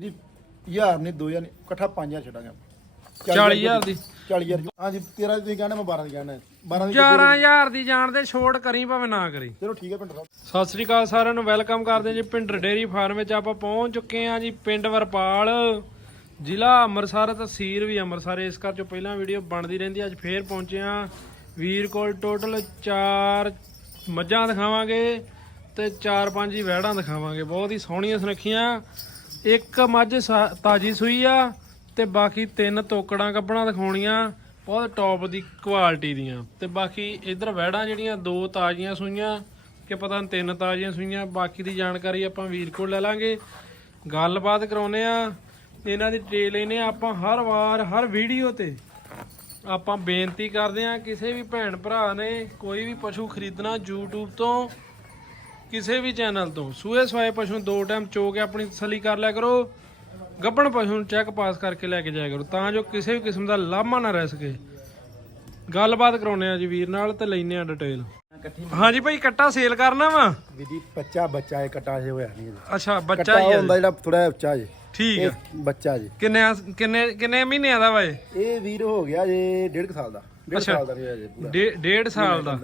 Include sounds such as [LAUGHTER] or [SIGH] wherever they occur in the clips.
ਇਹਦੀ ਹਜ਼ਾਰ ਨਹੀਂ 2000 ਨਹੀਂ ਇਕੱਠਾ 5000 ਛੱਡਾਂਗੇ ਆਪਾਂ। 40000 ਦੀ। 40000 ਹਾਂਜੀ 13 ਦੀ ਕਹਿਣਾ ਮੈਂ 12 ਦੀ ਕਹਿਣਾ। 12 ਦੀ 11000 ਦੀ ਜਾਣ ਦੇ ਛੋੜ ਕਰੀ ਭਾਵੇਂ ਨਾ ਕਰੀ। ਚਲੋ ਠੀਕ ਹੈ ਪਿੰਡ ਸਾਹਿਬ। ਸਤਿ ਸ੍ਰੀ ਅਕਾਲ ਸਾਰਿਆਂ ਨੂੰ ਵੈਲਕਮ ਕਰਦੇ ਜੀ ਪਿੰਡ ਡੇਰੀ ਫਾਰਮ ਵਿੱਚ। ਆਪਾਂ ਪਹੁੰਚ ਚੁੱਕੇ ਹਾਂ ਜੀ ਪਿੰਡ ਵਰਪਾਲ ਜ਼ਿਲ੍ਹਾ ਅੰਮ੍ਰਿਤਸਰ ਤਹਿਸੀਲ ਵੀ ਅੰਮ੍ਰਿਤਸਰ। ਇਸ ਕਰ ਚੋਂ ਪਹਿਲਾਂ ਵੀਡੀਓ ਬਣਦੀ ਰਹਿੰਦੀ ਅੱਜ ਫੇਰ ਪਹੁੰਚੇ ਹਾਂ। ਵੀਰ ਕੋਲ ਟੋਟਲ 4 ਮੱਝਾਂ ਦਿਖਾਵਾਂਗੇ ਤੇ 4-5 ਹੀ ਵਹਿੜਾਂ ਦਿਖਾਵਾਂਗੇ। ਬਹੁਤ ਹੀ ਸੋਹਣੀਆਂ ਸੁਨੱਖੀਆਂ। ਇੱਕ ਮੱਝ ਸਾ- ਤਾਜੀ ਸੂਈ ਆ ਤੇ ਬਾਕੀ ਤਿੰਨ ਤੋਕੜਾਂ ਕੱਪਣਾ ਦਿਖਾਉਣੀਆਂ, ਬਹੁਤ ਟੌਪ ਦੀ ਕੁਆਲਿਟੀ ਦੀਆਂ। ਤੇ ਬਾਕੀ ਇਧਰ ਵਹਿੜਾਂ ਜਿਹੜੀਆਂ, ਦੋ ਤਾਜ਼ੀਆਂ ਸੂਈਆਂ, ਕਿ ਪਤਾ ਨੀ ਤਿੰਨ ਤਾਜ਼ੀਆਂ ਸੂਈਆਂ, ਬਾਕੀ ਦੀ ਜਾਣਕਾਰੀ ਆਪਾਂ ਵੀਰ ਕੋਲ ਲੈ ਲਾਂਗੇ। ਗੱਲਬਾਤ ਕਰਾਉਨੇ ਆ ਇਹਨਾਂ ਦੀ ਡਿਟੇਲ ਇਹਨੇ ਆਪਾਂ ਹਰ ਵਾਰ, ਹਰ ਵੀਡੀਓ ਤੇ ਆਪਾਂ ਬੇਨਤੀ ਕਰਦੇ ਆ ਕਿਸੇ ਵੀ ਭੈਣ ਭਰਾ ਨੇ ਕੋਈ ਵੀ ਪਸ਼ੂ ਖਰੀਦਣਾ YouTube ਤੋਂ ਕਿਸੇ ਵੀ ਚੈਨਲ ਤੋਂ। ਸੂਏ ਸਵਾਏ ਪਸ਼ੂ ਦੋ ਟਾਈਮ ਚੋ ਕੇ ਆਪਣੀ ਤਸੱਲੀ ਕਰ ਲਿਆ ਕਰੋ। ਗੱਬਣ ਪਸ਼ੂ ਨੂੰ ਚੈੱਕ ਪਾਸ ਕਰਕੇ ਲੈ ਕੇ ਜਾਇਆ ਕਰੋ ਤਾਂ ਜੋ ਕਿਸੇ ਵੀ ਕਿਸਮ ਦਾ ਲਾਮਾ ਨਾ ਰਹਿ ਸਕੇ। ਗੱਲਬਾਤ ਕਰਾਉਨੇ ਆ ਜੀ ਵੀਰ ਨਾਲ ਤੇ ਲੈਨੇ ਆ ਡਿਟੇਲ ਹਾਂਜੀ ਭਾਈ ਕੱਟਾ ਸੇਲ ਕਰਨਾ ਵਾ? ਵਿਧੀ ਬੱਚਾ ਬੱਚਾ ਹੈ ਕਟਾ ਜੇ ਹੋਇਆ ਨਹੀਂ ਅੱਛਾ ਬੱਚਾ ਹੀ ਹੁੰਦਾ ਜਿਹੜਾ ਥੋੜਾ ਉੱਚਾ ਜੇ। ਠੀਕ ਇਹ ਆ ਬੱਚਾ ਜੇ। ਕਿੰਨੇ ਕਿੰਨੇ ਕਿੰਨੇ ਮਹੀਨਿਆਂ ਦਾ ਵਾ ਇਹ? ਇਹ ਵੀਰ ਹੋ ਗਿਆ ਜੇ ਡੇਢ ਕੁ ਸਾਲ ਦਾ। ਡੇਢ ਅੱਛਾ। ਸਾਲ ਦਾ ਹੋਇਆ ਜੇ ਪੂਰਾ। ਡੇ- ਡੇਢ ਸਾਲ ਦਾ।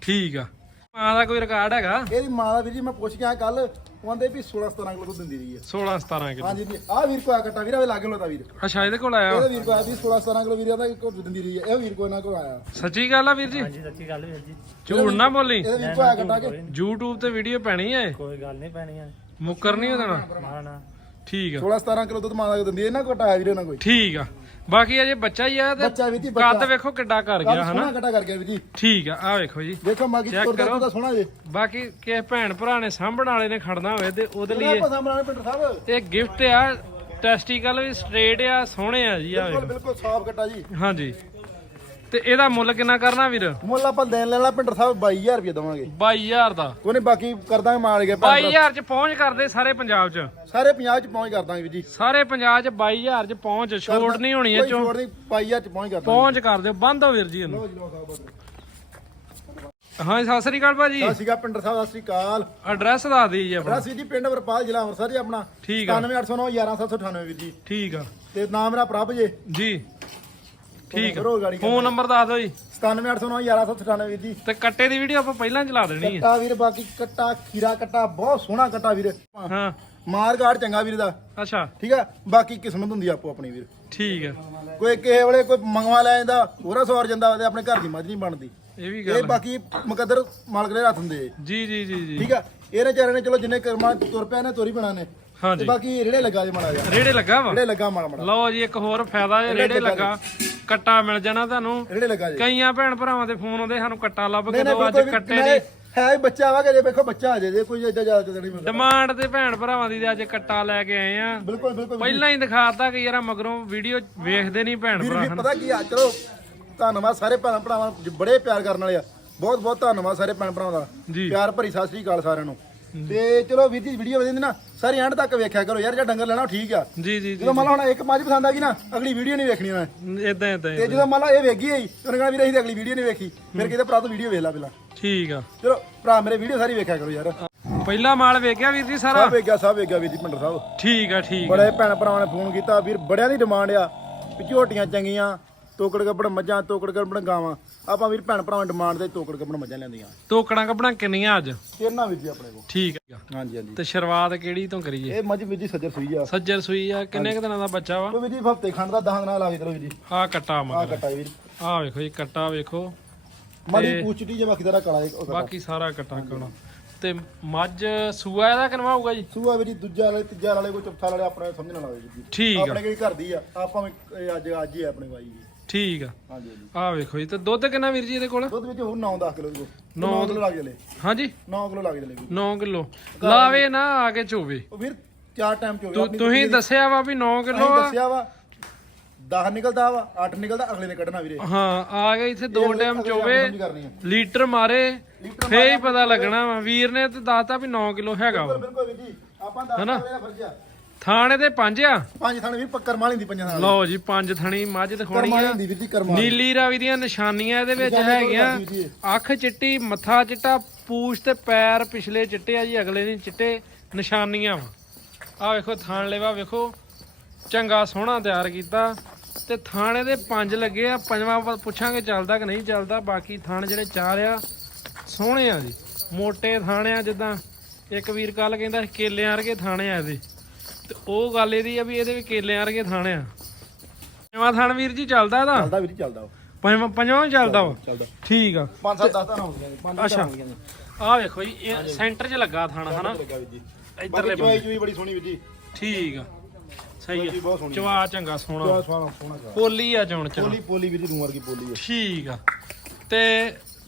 ਠੀਕ ਆ। ਮਾਂ ਦਾ ਕੋਈ ਰਿਕਾਰਡ ਹੈਗਾ? ਇਹਦੀ ਮਾਂ ਦਾ ਵੀਰ ਜੀ ਮੈਂ ਪੁੱਛ ਕੇ ਆਇਆ ਕੱਲ ਉਹਦੇ ਵੀ 16 17 ਕਿਲੋ ਦੁੱਧ ਦਿੰਦੀ ਰਹੀ ਹੈ 16 17 ਕਿਲੋ। ਹਾਂਜੀ ਜੀ। ਆਹ ਵੀਰ ਕੋ ਆ ਕੱਟਾ ਵੀਰ ਆਵੇ ਲਾਗੇ ਲੋਤਾ ਵੀਰ। ਅੱਛਾ ਇਹਦੇ ਕੋਲ ਆਇਆ? ਇਹਦਾ ਵੀਰ ਕੋ ਆਇਆ ਵੀ 16 17 ਕਿਲੋ ਵੀਰ ਇਹਦਾ ਕੋ ਦਿੰਦੀ ਰਹੀ ਹੈ ਇਹ ਵੀਰ ਕੋ ਇਹਨਾਂ ਕੋ ਆਇਆ। ਸੱਚੀ ਗੱਲ ਆ ਵੀਰ ਜੀ? ਹਾਂਜੀ ਸੱਚੀ ਗੱਲ ਵੀਰ ਜੀ। ਝੂਠ ਨਾ ਬੋਲੀ। ਇਹਦਾ ਵੀਰ ਕੋ ਆਇਆ ਕੱਟਾ ਕੇ। YouTube ਤੇ ਵੀਡੀਓ ਪੈਣੀ ਹੈ ਕੋਈ ਗੱਲ ਨਹੀਂ ਪੈਣੀ ਆ। ਮੁੱਕਰ ਨਹੀਂ ਨਾ ਨਾ। ਠੀਕ ਆ। 16 17 ਕਿਲੋ ਦੁੱਧ ਮਾਂ ਦਾ ਦਿੰਦੀ ਹੈ ਇਹਨਾਂ ਕੋ ਆਇਆ ਵੀਰ ਇਹਨਾਂ ਕੋਈ। ਠੀਕ ਆ। ਬਾਕੀ ਅਜੇ ਬੱਚਾ ਹੀ ਆ ਤੇ ਬੱਚਾ ਵੀਰ ਜੀ ਬੱਚਾ। ਕੱਦ ਵੇਖੋ ਕਿੱਡਾ ਕਰ ਗਿਆ ਹਨਾ? ਸੋਹਣਾ ਕੱਟਾ ਕਰ ਗਿਆ ਵੀਰ ਜੀ। ਠੀਕ ਆ ਆ ਵੇਖੋ ਜੀ। ਦੇਖੋ ਮਾਗੀ Check ਤੁਰਦਾ ਕਰੋ। ਤੁਰਦਾ ਸੋਹਣਾ ਜੇ। ਬਾਕੀ ਕਿਸੇ ਭੈਣ ਭਰਾ ਨੇ ਸਾਂਭਣ ਵਾਲੇ ਨੇ ਖੜਨਾ ਹੋਵੇ ਤੇ ਉਹਦੇ ਲਈ ਆਪਾਂ ਸਾਹਮਣੇ ਪਿੰਡ ਸਾਹਿਬ। ਇਹ ਗਿਫਟ ਆ ਟੈਸਟੀਕਲ ਵੀ ਸਟ੍ਰੇਟ ਆ ਸੋਹਣੇ ਆ ਜੀ ਆ ਬਿਲਕੁਲ ਵੇਖੋ। ਬਿਲਕੁਲ ਸਾਫ਼ ਕੱਟਾ ਜੀ। ਹਾਂਜੀ। ਤੇ ਇਹਦਾ ਮੁੱਲ ਕਿੰਨਾ ਕਰਨਾ ਵੀਰ? ਮੁੱਲ ਆਪਾਂ ਦੇਣ ਲੈਣਾ ਪਿੰਡ ਸਾਹਿਬ 22000 ਰੁਪਏ ਦਵਾਂਗੇ। 22000 ਦਾ। ਕੋਈ ਨਹੀਂ ਬਾਕੀ ਕਰਦਾਂਗੇ ਮਾਰ ਕੇ ਭੈਣ ਭਰਾ। 22000 ਚ ਪਹੁੰਚ ਕਰਦੇ ਸਾਰੇ ਪੰਜਾਬ ਚ। ਸਾਰੇ ਪੰਜਾਬ ਚ ਪਹੁੰਚ ਕਰਦਾਂਗੇ ਵੀਰ ਜੀ। ਸਾਰੇ ਪੰਜਾਬ ਚ 22000 ਚ ਪਹੁੰਚ ਛੋਟ ਨਹੀਂ ਹੋਣੀ ਇਹ ਚੋਂ। ਛੋੜ ਨਹੀਂ 22000 ਚ ਪਹੁੰਚ ਕਰਦਾਂਗੇ ਪਹੁੰਚ ਕਰ ਦਿਓ ਬੰਦ ਹੋ ਵੀਰ ਜੀ ਇਹਨੂੰ। ਹਾਂ ਸਤਿ ਸ੍ਰੀ ਅਕਾਲ ਭਾਜੀ। ਸਤਿ ਸ਼੍ਰੀ ਅਕਾਲ ਪਿੰਡ ਸਾਹਿਬ ਸਤਿ ਸ਼੍ਰੀ ਅਕਾਲ। ਐਡਰੈਸ ਦੱਸ ਦਿਓ ਜੀ ਆਪਣਾ। ਰਸ ਵੀਰ ਜੀ ਪਿੰਡ ਵਰਪਾਲ ਜ਼ਿਲ੍ਹਾ ਅੰਮ੍ਰਿਤਸਰ ਜੀ ਆਪਣਾ। ਠੀਕ ਆ। 97809 11798 ਵੀਰ ਜੀ। ਠੀਕ ਆ। ਤੇ ਨਾਮ ਮੇਰਾ ਪ੍ਰਭ ਜੇ। ਜੀ। ਠੀਕ ਕਰੋ ਗਾੜੀ ਫੋਨ ਨੰਬਰ ਦੱਸ ਦਿਓ ਜੀ। 97809 11798 ਵੀਰ ਜੀ ਤੇ ਕੱਟੇ ਦੀ ਵੀਡੀਓ ਆਪਾਂ ਪਹਿਲਾਂ ਚਲਾ ਦੇਣੀ ਹੈ ਕੱਟਾ ਵੀਰ ਬਾਕੀ ਕੱਟਾ ਖੀਰਾ ਕੱਟਾ ਬਹੁਤ ਸੋਹਣਾ ਕੱਟਾ ਵੀਰ। ਹਾਂ। ਮਾਰਗਾੜ ਚੰਗਾ ਵੀਰ ਦਾ। ਅੱਛਾ। ਠੀਕ ਆ? ਬਾਕੀ ਕਿਸਮਤ ਹੁੰਦੀ ਆਪੋ ਆਪਣੀ ਵੀਰ। ਠੀਕ ਆ। ਕੋਈ ਕਿਸੇ ਵੇਲੇ ਕੋਈ ਮੰਗਵਾ ਲੈ ਜਾਂਦਾ ਹੋਰਾ ਸਵਾਰ ਜਾਂਦਾ ਤੇ ਆਪਣੇ ਘਰ ਦੀ ਮੱਝ ਨਹੀਂ ਬਣਦੀ। ਇਹ ਵੀ ਇਹ ਗੱਲ ਬਾਕੀ ਮੁਕੱਦਰ ਮਾਲਕ ਦੇ ਹੱਥ ਹੁੰਦੇ। ਜੀ ਜੀ ਜੀ ਜੀ। ਠੀਕ ਆ? ਇਹਨੇ ਚਾਰੇ ਨੇ ਚਲੋ ਜਿੰਨੇ ਕਰਮਾ ਤੁਰ ਪਿਆ ਨੇ ਤੋਰੀ ਬਣਾ ਤੇ ਹਾਂਜੀ ਬਾਕੀ ਰੇੜੇ ਲੱਗਾ ਜੇ ਮਾੜਾ ਜਿਹਾ। ਰੇੜੇ ਲੱਗਾ ਵਾ? ਰੇੜੇ ਲੱਗਾ ਮਾੜਾ ਮਾੜਾ। ਲਓ ਜੀ ਇੱਕ ਹੋਰ ਫਾਇਦਾ ਜੇ ਰੇੜੇ ਲੱਗਾ ਕੱਟਾ ਮਿਲ ਜਾਣਾ ਤੁਹਾਨੂੰ। ਰੇੜੇ ਲੱਗਾ ਜੇ। ਕਈਆਂ ਭੈਣ ਭਰਾਵਾਂ ਦੇ ਫੋਨ ਆਉਂਦੇ ਸਾਨੂੰ ਕੱਟਾ ਲੱਭ ਕੇ ਦਿਓ ਅੱਜ ਬਿਲਕੁਲ ਵੀ ਕੱਟੇ ਦੀ ਹੈ ਹੀ ਬੱਚਾ ਵਾ ਕਿ ਜੇ ਵੇਖੋ ਬੱਚਾ ਆ ਜੇ ਜੇ ਕੋਈ ਏਦਾਂ ਜ਼ਿਆਦਾ ਨਹੀਂ ਮਿਲਦਾ। ਡਿਮਾਂਡ ਤੇ ਭੈਣ ਭਰਾਵਾਂ ਦੀ ਤੇ ਅੱਜ ਕੱਟਾ ਲੈ ਕੇ ਆਏ ਆ। ਬਿਲਕੁਲ ਬਿਲਕੁਲ। ਪਹਿਲਾਂ ਹੀ ਦਿਖਾਤਾ ਕਿ ਯਾਰ ਮਗਰੋਂ ਵੀਡੀਓ ਵੇਖਦੇ ਨਹੀਂ ਭੈਣ ਵੀਰ ਭਰਾ। ਵੀ ਪਤਾ ਕੀ ਆ? ਚਲੋ ਧੰਨਵਾਦ ਸਾਰੇ ਭੈਣ ਭਰਾਵਾਂ ਜ- ਬੜੇ ਪਿਆਰ ਕਰਨ ਵਾਲੇ ਆ। ਬਹੁਤ ਬਹੁਤ ਧੰਨਵਾਦ ਸਾਰੇ ਭੈਣ ਭਰਾਵਾਂ ਦਾ। ਜੀ। ਪਿਆਰ ਭਰੀ ਸਤਿ ਸ੍ਰੀ ਅਕਾਲ ਸਾਰਿਆਂ ਨੂੰ। ਤੇ ਚਲੋ ਵੀਰ ਜੀ ਵੀਡੀਓ ਵਧੀਆ ਨਾ। ਸਾਰੇ ਐਂਡ ਤੱਕ ਵੇਖਿਆ ਕਰੋ ਯਾਰ ਜੇ ਡੰਗਰ ਲੈਣਾ ਉਹ ਠੀਕ ਆ। ਜੀ ਜੀ ਜੀ ਜਦੋਂ ਮੰਨ ਲਾ ਹੁਣ ਇੱਕ ਮੱਝ ਪਸੰਦ ਆ ਗਈ ਨਾ ਅਗਲੀ ਵੀਡੀਓ ਨਹੀਂ ਵੇਖਣੀ ਮੈਂ ਇਦਾਂ ਇਦਾਂ ਤੇ ਜਦੋਂ ਮੰਨ ਲਾ ਇਹ ਵੇਖੀ ਆਈ ਉਹਨੇ ਕਹਣਾ ਵੀਰ ਅਸੀਂ ਤਾਂ ਅਗਲੀ ਵੀਡੀਓ ਨਹੀਂ ਵੇਖੀ। ਫਿਰ ਕਿਤੇ ਭਰਾ ਤੋਂ ਵੀਡੀਓ ਵੇਖ ਲੈ ਪਹਿਲਾਂ। ਠੀਕ ਆ। ਚਲੋ ਭਰਾ ਮੇਰੇ ਵੀਡੀਓ ਸਾਰੀ ਵੇਖਿਆ ਕਰੋ ਯਾਰ। ਪਹਿਲਾ ਮਾਲ ਵੇਖਿਆ ਵੀਰ ਜੀ ਸਾਰਾ? ਸਭ ਵੇਖਿਆ ਸਭ ਵੇਖਿਆ ਵੀਰ ਜੀ ਪਿੰਡਰ ਸਾਹਿਬ। ਠੀਕ ਆ ਠੀਕ ਆ। ਬੜੇ ਭੈਣ ਭਰਾਵਾਂ ਨੇ ਫੋਨ ਕੀਤਾ ਵੀਰ ਬੜਿਆਂ ਦੀ ਡਿਮਾਂਡ ਆ ਵੀ ਝੋਟੀਆਂ ਚੰਗੀਆਂ ਤੋਕੜ ਕੱਪੜ ਮੱਝਾਂ ਤੋਕੜ ਕੱਪੜ ਗਾਵਾਂ। ਆਪਾਂ ਵੀਰ ਭੈਣ ਭਰਾਵਾਂ ਦੀ ਡਿਮਾਂਡ ਤੇ ਤੋਕੜ ਕੱਪੜ ਮੱਝਾਂ ਲੈਂਦੀਆਂ ਤੋਕੜਾਂ ਕੱਪੜਾਂ ਕਿੰਨੀਆਂ ਅੱਜ? ਤੇਰਨਾ ਵੀਰ ਜੀ ਆਪਣੇ ਕੋਲ। ਠੀਕ ਆ। ਹਾਂਜੀ ਹਾਂਜੀ। ਤੇ ਸ਼ੁਰੂਆਤ ਕਿਹੜੀ ਤੋਂ ਕਰੀਏ? ਇਹ ਮੱਝ ਵੀਰ ਜੀ ਸੱਜਰ ਸੂਈ ਆ। ਸੱਜਰ ਸੂਈ ਆ। ਕਿੰਨੇ ਕੁ ਦਿਨਾਂ ਦਾ ਬੱਚਾ ਵਾ? ਵੀਰ ਜੀ ਹਫ਼ਤੇ ਖੰਡ ਦਾ 10 ਨਾਲ ਲਾ ਕੇ ਚਲੋ ਵੀਰ ਜੀ। ਆ ਕੱਟਾ ਆ ਮਗਰ ਕੱਟਾ ਵੀਰ। ਆ ਵੇਖੋ ਜੀ ਕੱਟਾ ਵੇਖੋ। ਮਾੜੀ ਪੂਛਟੀ ਜੇ ਬਾਕੀ ਦਾ ਕਾਲਾ ਕੱਟਾ। ਬਾਕੀ ਸਾਰਾ ਕੱਟਾ ਕੋਣਾ ਤੇ ਮੱਝ ਸੂਆ ਇਹਦਾ ਕਿਨਵਾ ਹੋਊਗਾ ਜੀ? ਸੂਆ ਵੀਰ ਜੀ ਦੂਜਾ ਵਾਲੇ ਤੀਜਾ ਵਾਲੇ ਕੋਈ ਚੌਥਾ ਵਾਲੇ ਆਪਣੇ ਸਮਝ ਨਾ ਲਾਵੇ ਵੀਰ ਜੀ। ਠੀਕ ਆ। ਆਪਣੇ ਕਿਹੜੀ ਘਰ ਦੀ ਆ। ਆਪਾਂ ਵੀ ਇਹ ਅੱਜ ਅੱਜ ਹੀ ਆ ਆਪਣੇ ਬਾਈ ਜੀ। ਠੀਕ ਆ। ਹਾਂਜੀ ਹਾਂਜੀ। ਆ ਵੇਖੋ ਜੀ ਤੇ ਦੁੱਧ ਕਿੰਨਾ ਵੀਰ ਜੀ ਇਹਦੇ ਕੋਲ? ਦੁੱਧ ਵਿੱਚ ਹੋਰ 9 10 ਕਿਲੋ ਦੀ ਨੌਂ 9 ਕਿਲੋ ਲੱਗ ਜਲੇ। ਹਾਂਜੀ। 9 ਕਿਲੋ ਲੱਗ ਜਲੇ ਵੀਰ 9 ਕਿਲੋ। ਲਾਵੇ ਨਾ ਆ ਕੇ ਚੋਵੇ। ਉਹ ਵੀਰ ਚਾਰ ਟਾਈਮ ਚ ਹੋ ਗਿਆ ਤੂੰ ਆਪਣੀ ਤੁਸੀਂ ਦੱਸਿਆ ਵਾ ਵੀ 9 ਕਿਲੋ ਦੱਸਿਆ ਵਾ 10 ਨਿਕਲਦਾ ਵਾ 8 ਨਿਕਲਦਾ ਅਗਲੇ ਨੇ ਕੱਢਣਾ ਵੀਰੇ। ਹਾਂ ਆ ਗਏ ਇੱਥੇ ਦੋ ਟਾਈਮ ਚੋਵੇ। ਲੀਟਰ ਮਾਰੇ। ਫੇਰ ਹੀ ਪਤਾ ਲੱਗਣਾ ਵਾ। ਵੀਰ ਨੇ ਤੇ ਦੱਸਤਾ ਵੀ 9 ਕਿਲੋ ਹੈਗਾ ਵਾ। ਬਿਲਕੁਲ ਵੀਰ ਜੀ। ਆਪਾਂ ਦੱਸ? ਦਾ ਫਰਜ਼ ਆ ਥਾਣੇ ਦੇ ਪੰਜ ਆ? ਪੰਜ ਥਾਣੇ ਵੀਰ ਪੱਕਰ ਮਾਲੀ ਦੀ ਪੰਜਾਂ ਨਾਲ। ਲਓ ਜੀ ਪੰਜ ਥਣੀ ਮੱਝ ਦਿਖਾਉਣੀ ਆ। ਨੀਲੀ ਰਾਵੀ ਦੀਆਂ ਨਿਸ਼ਾਨੀਆਂ ਇਹਦੇ ਵਿੱਚ ਹੈਗੀਆਂ। ਕੋਲ। ਅੱਖ ਚਿੱਟੀ ਮੱਥਾ ਚਿੱਟਾ ਪੂਛ ਤੇ ਪੈਰ ਪਿਛਲੇ ਚਿੱਟੇ ਆ ਜੀ ਅਗਲੇ ਨਹੀਂ ਚਿੱਟੇ ਨਿਸ਼ਾਨੀਆਂ ਵਾ। ਆ ਵੇਖੋ ਥਾਣ ਲੈਵਾ ਵੇਖੋ। ਚੰਗਾ ਸੋਹਣਾ ਤਿਆਰ ਕੀਤਾ। ਤੇ ਥਾਣੇ ਦੇ ਪੰਜ ਲੱਗੇ ਆ। ਪੰਜਵਾਂ ਪੁੱਛਾਂਗੇ ਚੱਲਦਾ ਕਿ ਨਹੀਂ ਚੱਲਦਾ? ਬਾਕੀ ਥਾਣ ਜਿਹੜੇ ਚਾਰ ਆ ਸੋਹਣੇ ਆ ਜੀ। ਮੋਟੇ ਥਾਣੇ ਆ ਜਿੱਦਾਂ। ਇੱਕ ਵੀਰ ਕੱਲ ਕਹਿੰਦਾ ਸੀ ਕੇਲਿਆਂ ਵਰਗੇ ਥਾਣੇ ਆ ਇਹਦੇ। ਤੇ ਉਹ ਗੱਲ ਇਹਦੀ ਆ ਵੀ ਇਹਦੇ ਵੀ ਕੇਲਿਆਂ ਵਰਗੇ ਥਾਣੇ ਆ ਪੰਜਵਾਂ ਥਾਣ ਵੀਰ ਜੀ ਚੱਲਦਾ ਇਹਦਾ? ਚੱਲਦਾ ਵੀਰ ਚੱਲਦਾ। ਪੰਜਵਾਂ ਪੰਜਵਾਂ ਵੀ ਚੱਲਦਾ ਵਾ ਚੱਲਦਾ ਠੀਕ ਆ। ਪੰਜ ਸੱਤ ਦਸ ਤਾਂ ਹੋ ਗਈਆਂ ਪੰਜ ਸੱਤ ਅੱਛਾ। ਹੋ ਗਈਆਂ ਨੇ। ਆ ਵੇਖੋ ਜੀ ਇਹ ਸੈਂਟਰ 'ਚ ਲੱਗਾ ਥਾਣਾ ਹਨਾ? ਲੱਗਾ ਵੀਰ ਜੀ। ਇਧਰਲੇ ਬਾਕੀ ਪਾਸੇ ਚਵਾਈ ਚੁਈ ਬੜੀ ਸੋਹਣੀ ਵੀਰ ਜੀ। ਠੀਕ ਆ। ਸਹੀ ਚਵਾਈ ਬਹੁਤ ਆ ਸੋਹਣੀ। ਚਵਾ ਚੰਗਾ ਸੋਹਣਾ। ਪੋਲੀ ਆ ਚੌਣ ਚ ਪੋਲੀ ਪੋਲੀ ਵੀਰ ਜੀ ਨੂੰ ਵਰਗੀ ਪੋਲੀ ਹੈ ਠੀਕ ਆ। ਤੇ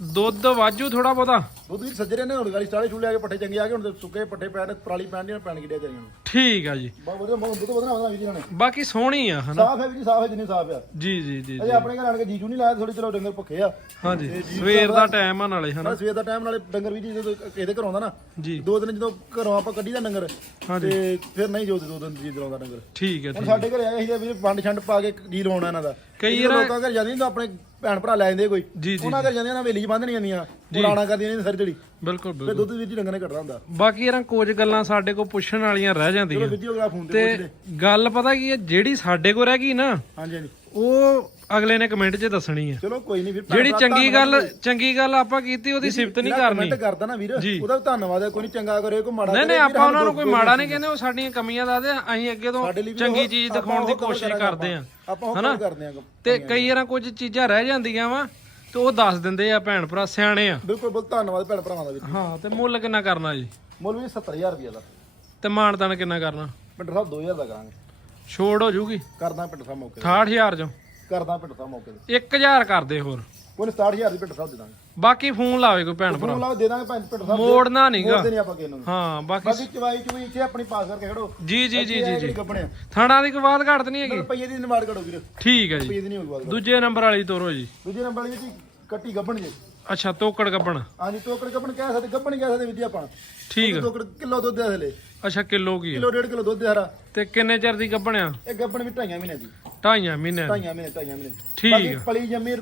ਦੁੱਧ ਵਾਜੂ ਥੋੜਾ ਬਹੁਤਾ। ਦੁੱਧ ਵੀ ਸੱਜਰੇ ਨੇ ਹੁਣ ਗਾਲੀ ਸਟਾਲੇ ਛੂਲੇ ਆ ਕੇ ਪੱਠੇ ਚੰਗੇ ਆ ਗਏ ਹੁਣ ਤੇ ਸੁੱਕੇ ਪੱਠੇ ਪੈਣ ਪਰਾਲੀ ਪੈਣ ਦੀਆਂ ਪੈਣ ਕਿੱਡੇ ਚਾਹੀਆਂ ਠੀਕ ਆ ਜੀ। ਬਹੁਤ ਵਧੀਆ ਬਹੁਤ ਦੁੱਧ ਵਧਣਾ ਵਧਣਾ ਵੀਰ ਜੀ ਬਾਕੀ ਸੋਹਣੀ ਆ ਹਨਾ? ਸਾਫ਼ ਹੈ ਵੀਰ ਜੀ ਸਾਫ਼ ਹੈ ਜਿੰਨੀ ਸਾਫ਼ ਆ। ਜੀ ਜੀ ਜੀ ਅਜੇ ਆਪਣੇ ਘਰ ਆਣ ਕੇ ਜੀਜੂ ਨਹੀਂ ਲਾਇਆ ਥੋੜੀ ਚਲੋ ਡੰਗਰ ਭੁੱਖੇ ਆ। ਹਾਂਜੀ ਸਵੇਰ ਦਾ ਟਾਈਮ ਆ ਨਾਲੇ ਹਨਾ? ਸਵੇਰ ਦਾ ਟਾਈਮ ਨਾਲੇ ਡੰਗਰ ਵੀ ਜੀ ਜਦੋਂ ਕਿਸੇ ਦੇ ਘਰੋਂ ਆਉਂਦਾ ਨਾ ਜੀ। ਦੋ ਦਿਨ ਜਦੋਂ ਘਰੋਂ ਆਪਾਂ ਕੱਢੀ ਦਾ ਡੰਗਰ ਹਾਂਜੀ। ਤੇ ਫਿਰ ਨਹੀਂ ਜੋ ਦੋ ਦਿਨ ਜੀ ਦਰਾਉਂਦਾ ਡੰਗਰ। ਠੀਕ ਹੈ ਹੁਣ ਸਾਡੇ ਘਰੇ ਆਏ ਸੀ ਵੀ ਵੰਡ ਛੰਡ ਪਾ ਕੇ ਜੀ ਲਵਾਉਣਾ ਇਹਨਾਂ ਦਾ। ਕਈ ਜਦੋਂ ਲੋਕਾਂ ਘਰ ਜਾਂਦੇ ਤਾਂ ਆਪਣੇ ਭੈਣ ਭਰਾ ਲੈ ਜਾਂਦੇ ਕੋਈ। ਜੀ ਜੀ ਉਹਨਾਂ ਘਰ ਜਾਂਦੇ ਨਾ ਹਵੇਲੀ ਚ ਬੰਦ ਨਹੀਂ ਜਾਂਦੀਆਂ ਪੁਰਾਣਾ ਕਰਦੀਆਂ ਨੇ ਸਾਰੀ ਜਿਹੜੀ ਬਿਲਕੁਲ ਤੇ ਬਿਲਕੁਲ। ਦੁੱਧ ਵੀਰ ਜੀ ਡੰਗਰ ਨੇ ਹੁੰਦਾ। ਬਾਕੀ ਯਾਰ ਕੁਝ ਗੱਲਾਂ ਸਾਡੇ ਕੋਲ ਪੁੱਛਣ ਵਾਲੀਆਂ ਰਹਿ ਜਾਂਦੀਆਂ। ਫੋਨ ਤੇ ਤੇ ਪੁੱਛਦੇ। ਗੱਲ ਪਤਾ ਕੀ ਹੈ ਜਿਹੜੀ ਸਾਡੇ ਕੋਲ ਰਹਿ ਗਈ ਨਾ ਹਾਂਜੀ ਹਾਂਜੀ। ਉਹ ਅਗਲੇ ਨੇ ਕਮੈਂਟ 'ਚ ਦੱਸਣੀ ਹੈ ਚਲੋ ਕੋਈ ਨਹੀਂ ਵੀਰ ਜਿਹੜੀ ਚੰਗੀ ਗੱਲ ਚੰਗੀ ਗੱਲ ਆਪਾਂ ਕੀਤੀ ਉਹਦੀ ਸਿਫਤ ਨਹੀਂ ਕਰਨੀ। comment ਕਰਦਾ ਨਾ ਵੀਰ। ਉਹਦਾ ਵੀ ਧੰਨਵਾਦ ਹੈ ਕੋਈ ਨਹੀਂ ਚੰਗਾ ਕਰੇ ਕੋਈ ਮਾੜਾ ਨਹੀਂ ਨਹੀਂ ਆਪਾਂ ਉਹਨਾਂ ਨੂੰ ਕੋਈ ਮਾੜਾ ਨਹੀਂ ਕਹਿੰਦੇ ਉਹ ਸਾਡੀਆਂ ਕਮੀਆਂ ਦੱਸਦੇ ਆ, ਅਸੀਂ ਅੱਗੇ ਤੋਂ ਚੰਗੀ ਚੀਜ਼ ਦਿਖਾਉਣ ਦੀ ਕੋਸ਼ਿਸ਼ ਕਰਦੇ ਆ। ਆਪਾਂ ਹਨਾ? ਕੰਮ ਕਰਦੇ ਆ ਤੇ ਕਈ ਵਾਰਾਂ ਕੁਝ ਚੀਜ਼ਾਂ ਰਹਿ ਜਾਂਦੀਆਂ ਵਾ ਤੇ ਉਹ ਦੱਸ ਦਿੰਦੇ ਆ ਭੈਣ ਭਰਾ ਸਿਆਣੇ ਆ। ਬਿਲਕੁਲ ਬਹੁਤ ਧੰਨਵਾਦ ਭੈਣ ਭਰਾਵਾਂ ਦਾ ਵੀਰ ਹਾਂ ਤੇ ਮੁੱਲ ਕਿੰਨਾ ਕਰਨਾ ਜੀ? ਮੁੱਲ ਵੀ 70000 ਰੁਪਏ ਦਾ। ਤੇ ਮਾਨਤਾਨ ਕਿੰਨਾ ਕਰਨਾ? ਪਿੰਡ ਸਾਹਿਬ 2000 ਦਾ ਕਰਾਂਗੇ। ਛੋੜ ਹੋ ਜੂਗੀ। ਕਰਦਾ ਪਿੰਡ ਸਾਹਿਬ ਮੌਕੇ ਤੇ। 68000 ਚੋਂ। ਕਰਦਾ ਪਿੰਡ ਸਾਹਿਬ ਮੌਕੇ ਤੇ। 1000 ਕਰਦੇ ਹੋਰ। ਕੋਈ 67000 ਦੀ ਪਿੰਡ ਸਾਹਿਬ ਦੇ ਦਾਂਗੇ। ਬਾਕੀ ਫੋਨ ਲਾਵੇ ਕੋਈ ਭੈਣ ਭਰਾ। ਫੋਨ ਲਾਓ ਦੇ ਦਾਂਗੇ ਪਿੰਡ ਪਿੰਡ ਸਾਹਿਬ ਮੋੜਨਾ ਨਹੀਂਗਾ ਮੋੜਦੇ ਨਹੀਂ ਆਪਾਂ ਕਿਸੇ ਨੂੰ। ਹਾਂ ਬਾਕੀ ਬਾਕੀ ਚਵਾਈ ਚੁਈ ਇੱਥੇ ਆਪਣੀ ਪਾਸ ਕਰਕੇ ਖੜੋ। ਜੀ ਜੀ ਜੀ ਜੀ ਥਾਣਾ ਦੀ ਕੋਈ ਬਾਤ ਘਾਟ ਨਹੀਂ ਹੈਗੀ? ਰੁਪਈਏ ਦੀ ਨਿਵਾੜ ਕਰੋ ਵੀਰ। ਠੀਕ ਹੈ ਜੀ। ਰੁਪਈਏ ਦੀ ਨਹੀਂ ਹੋਊਗੀ ਬਾਤ ਦੂਜੇ ਨੰਬਰ ਵਾਲੀ ਤੋਰੋ ਜੀ। ਦੂਜੇ ਨੰਬਰ ਵਾਲੀ ਜੀ ਕੱਟੀ ਗੱਪਣ ਜੀ। ਅੱਛਾ ਤੋਕੜ ਗੱਬਣ ਹਾਂਜੀ ਤੋਕੜ ਗੱਪਣ ਕਹਿ ਸਕਦੇ ਗੱਪਣ ਕਹਿ ਸਕਦੇ ਵਿਦਿਆ ਆਪਾਂ। ਠੀਕ ਆ। ਤੋਕੜ ਕਿਲੋ ਦੁੱਧ ਦੇ ਹਲੇ। ਅੱਛਾ ਕਿਲੋ ਕੀ? ਆ ਕਿਲੋ ਡੇਢ ਕਿਲੋ ਦੁੱਧ ਦੇ ਹਰਾ। ਤੇ ਕਿੰਨੇ ਚਿਰ ਦੀ ਗੱਬਣਿਆ ਇਹ ਗੱਪਣ ਵੀ ਢਾਈਆਂ ਮਹੀਨੇ ਦੀ। ਢਾਈਆਂ ਮਹੀਨੇ ਦੀ। ਢਾਈਆਂ ਮਹੀਨੇ ਢਾਈਆਂ ਮਹੀਨੇ। ਠੀਕ ਬਾਕੀ ਆ। ਪਲੀ ਜੰਮੀ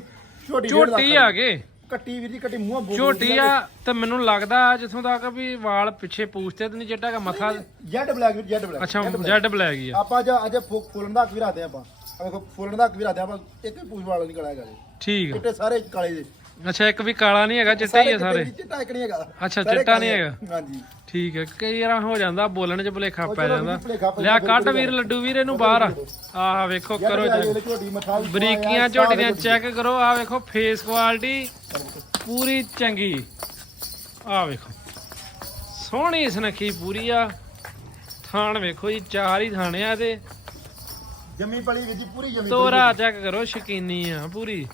ਛੋਟੀ ਡੇਢ ਲੱਖ ਝੋਟੀ ਆ ਗਏ ਕੱਟੀ ਵੀਰ ਜੀ ਕੱਟੀ ਮੂੰਹ ਬੋਲ ਝੋਟੀ ਆ ਤੇ ਮੈਨੂੰ ਲੱਗਦਾ ਜਿੱਥੋਂ ਤੱਕ ਵੀ ਵਾਲ ਪਿੱਛੇ ਪੂਛਤੇ ਤੇ ਨਹੀਂ ਚਿੱਟਾ ਕਾ ਮੱਥਾ ਜੈਡ ਬਲੈਕ ਵੀਰ ਜੈਡ ਬਲੈਕ ਅੱਛਾ ਜੈਡ ਬਲੈਕ। ਹੀ ਆ। ਆਪਾਂ ਅੱਜ ਅੱਜ ਫੁ- ਫੁੱਲਣ ਦਾ ਹੱਕ ਵੀ ਰੱਖਦੇ ਆਪਾਂ। ਆ ਵੇਖੋ ਫੁੱਲਣ ਦਾ ਹੱਕ ਵੀ ਰੱਖਦੇ ਆਪਾਂ ਇੱਕ ਵੀ ਪੂਛ ਵਾਲਾ ਨਹੀਂ ਕੜਾ ਹੈਗਾ ਜੀ। ਠੀਕ ਆ। ਚਿੱਟੇ ਸਾਰੇ ਕਾਲੇ ਜੀ ਅੱਛਾ ਇੱਕ ਵੀ ਕਾਲਾ ਨਹੀਂ ਹੈਗਾ ਚਿੱਟਾ ਹੀ ਆ ਸਾਰੇ? ਚਿੱਟੇ- ਇੱਕ ਨਹੀਂ ਹੈਗਾ। ਅੱਛਾ, ਚਿੱਟਾ ਨਹੀਂ। ਹੈਗਾ। ਹਾਂਜੀ। ਠੀਕ ਹੈ ਕਈ ਵਾਰ ਹੋ ਜਾਂਦਾ ਬੋਲਣ 'ਚ ਭੁਲੇਖਾ ਪੈ ਜਾਂਦਾ। ਲਿਆ ਕੱਢ ਵੀਰ ਲੱਡੂ ਵੀਰ ਇਹਨੂੰ ਬਾਹਰ। ਆਹ ਵੇਖੋ ਕਰੋ ਝੋਟੀ ਬਰੀਕੀਆਂ ਯਾਰ, ਚੈੱਕ ਕਰੋ ਆਹ ਵੇਖੋ ਫੇਸ ਕੁਆਲਿਟੀ ਪੂਰੀ ਚੰਗੀ। ਆਹ ਵੇਖੋ। ਸੋਹਣੀ ਸੁਨੱਖੀ ਪੂਰੀ ਆ। ਥਾਣ ਵੇਖੋ ਜੀ ਚਾਰ ਹੀ ਥਾਣੇ ਆ ਤੇ ਜੰਮੀ ਪਲੀ ਜੀ ਪੂਰੀ ਜੰਮੀ ਤੋਰਾ ਚੈੱਕ ਕਰੋ ਸ਼ਕੀਨੀ ਆ ਪੂਰੀ।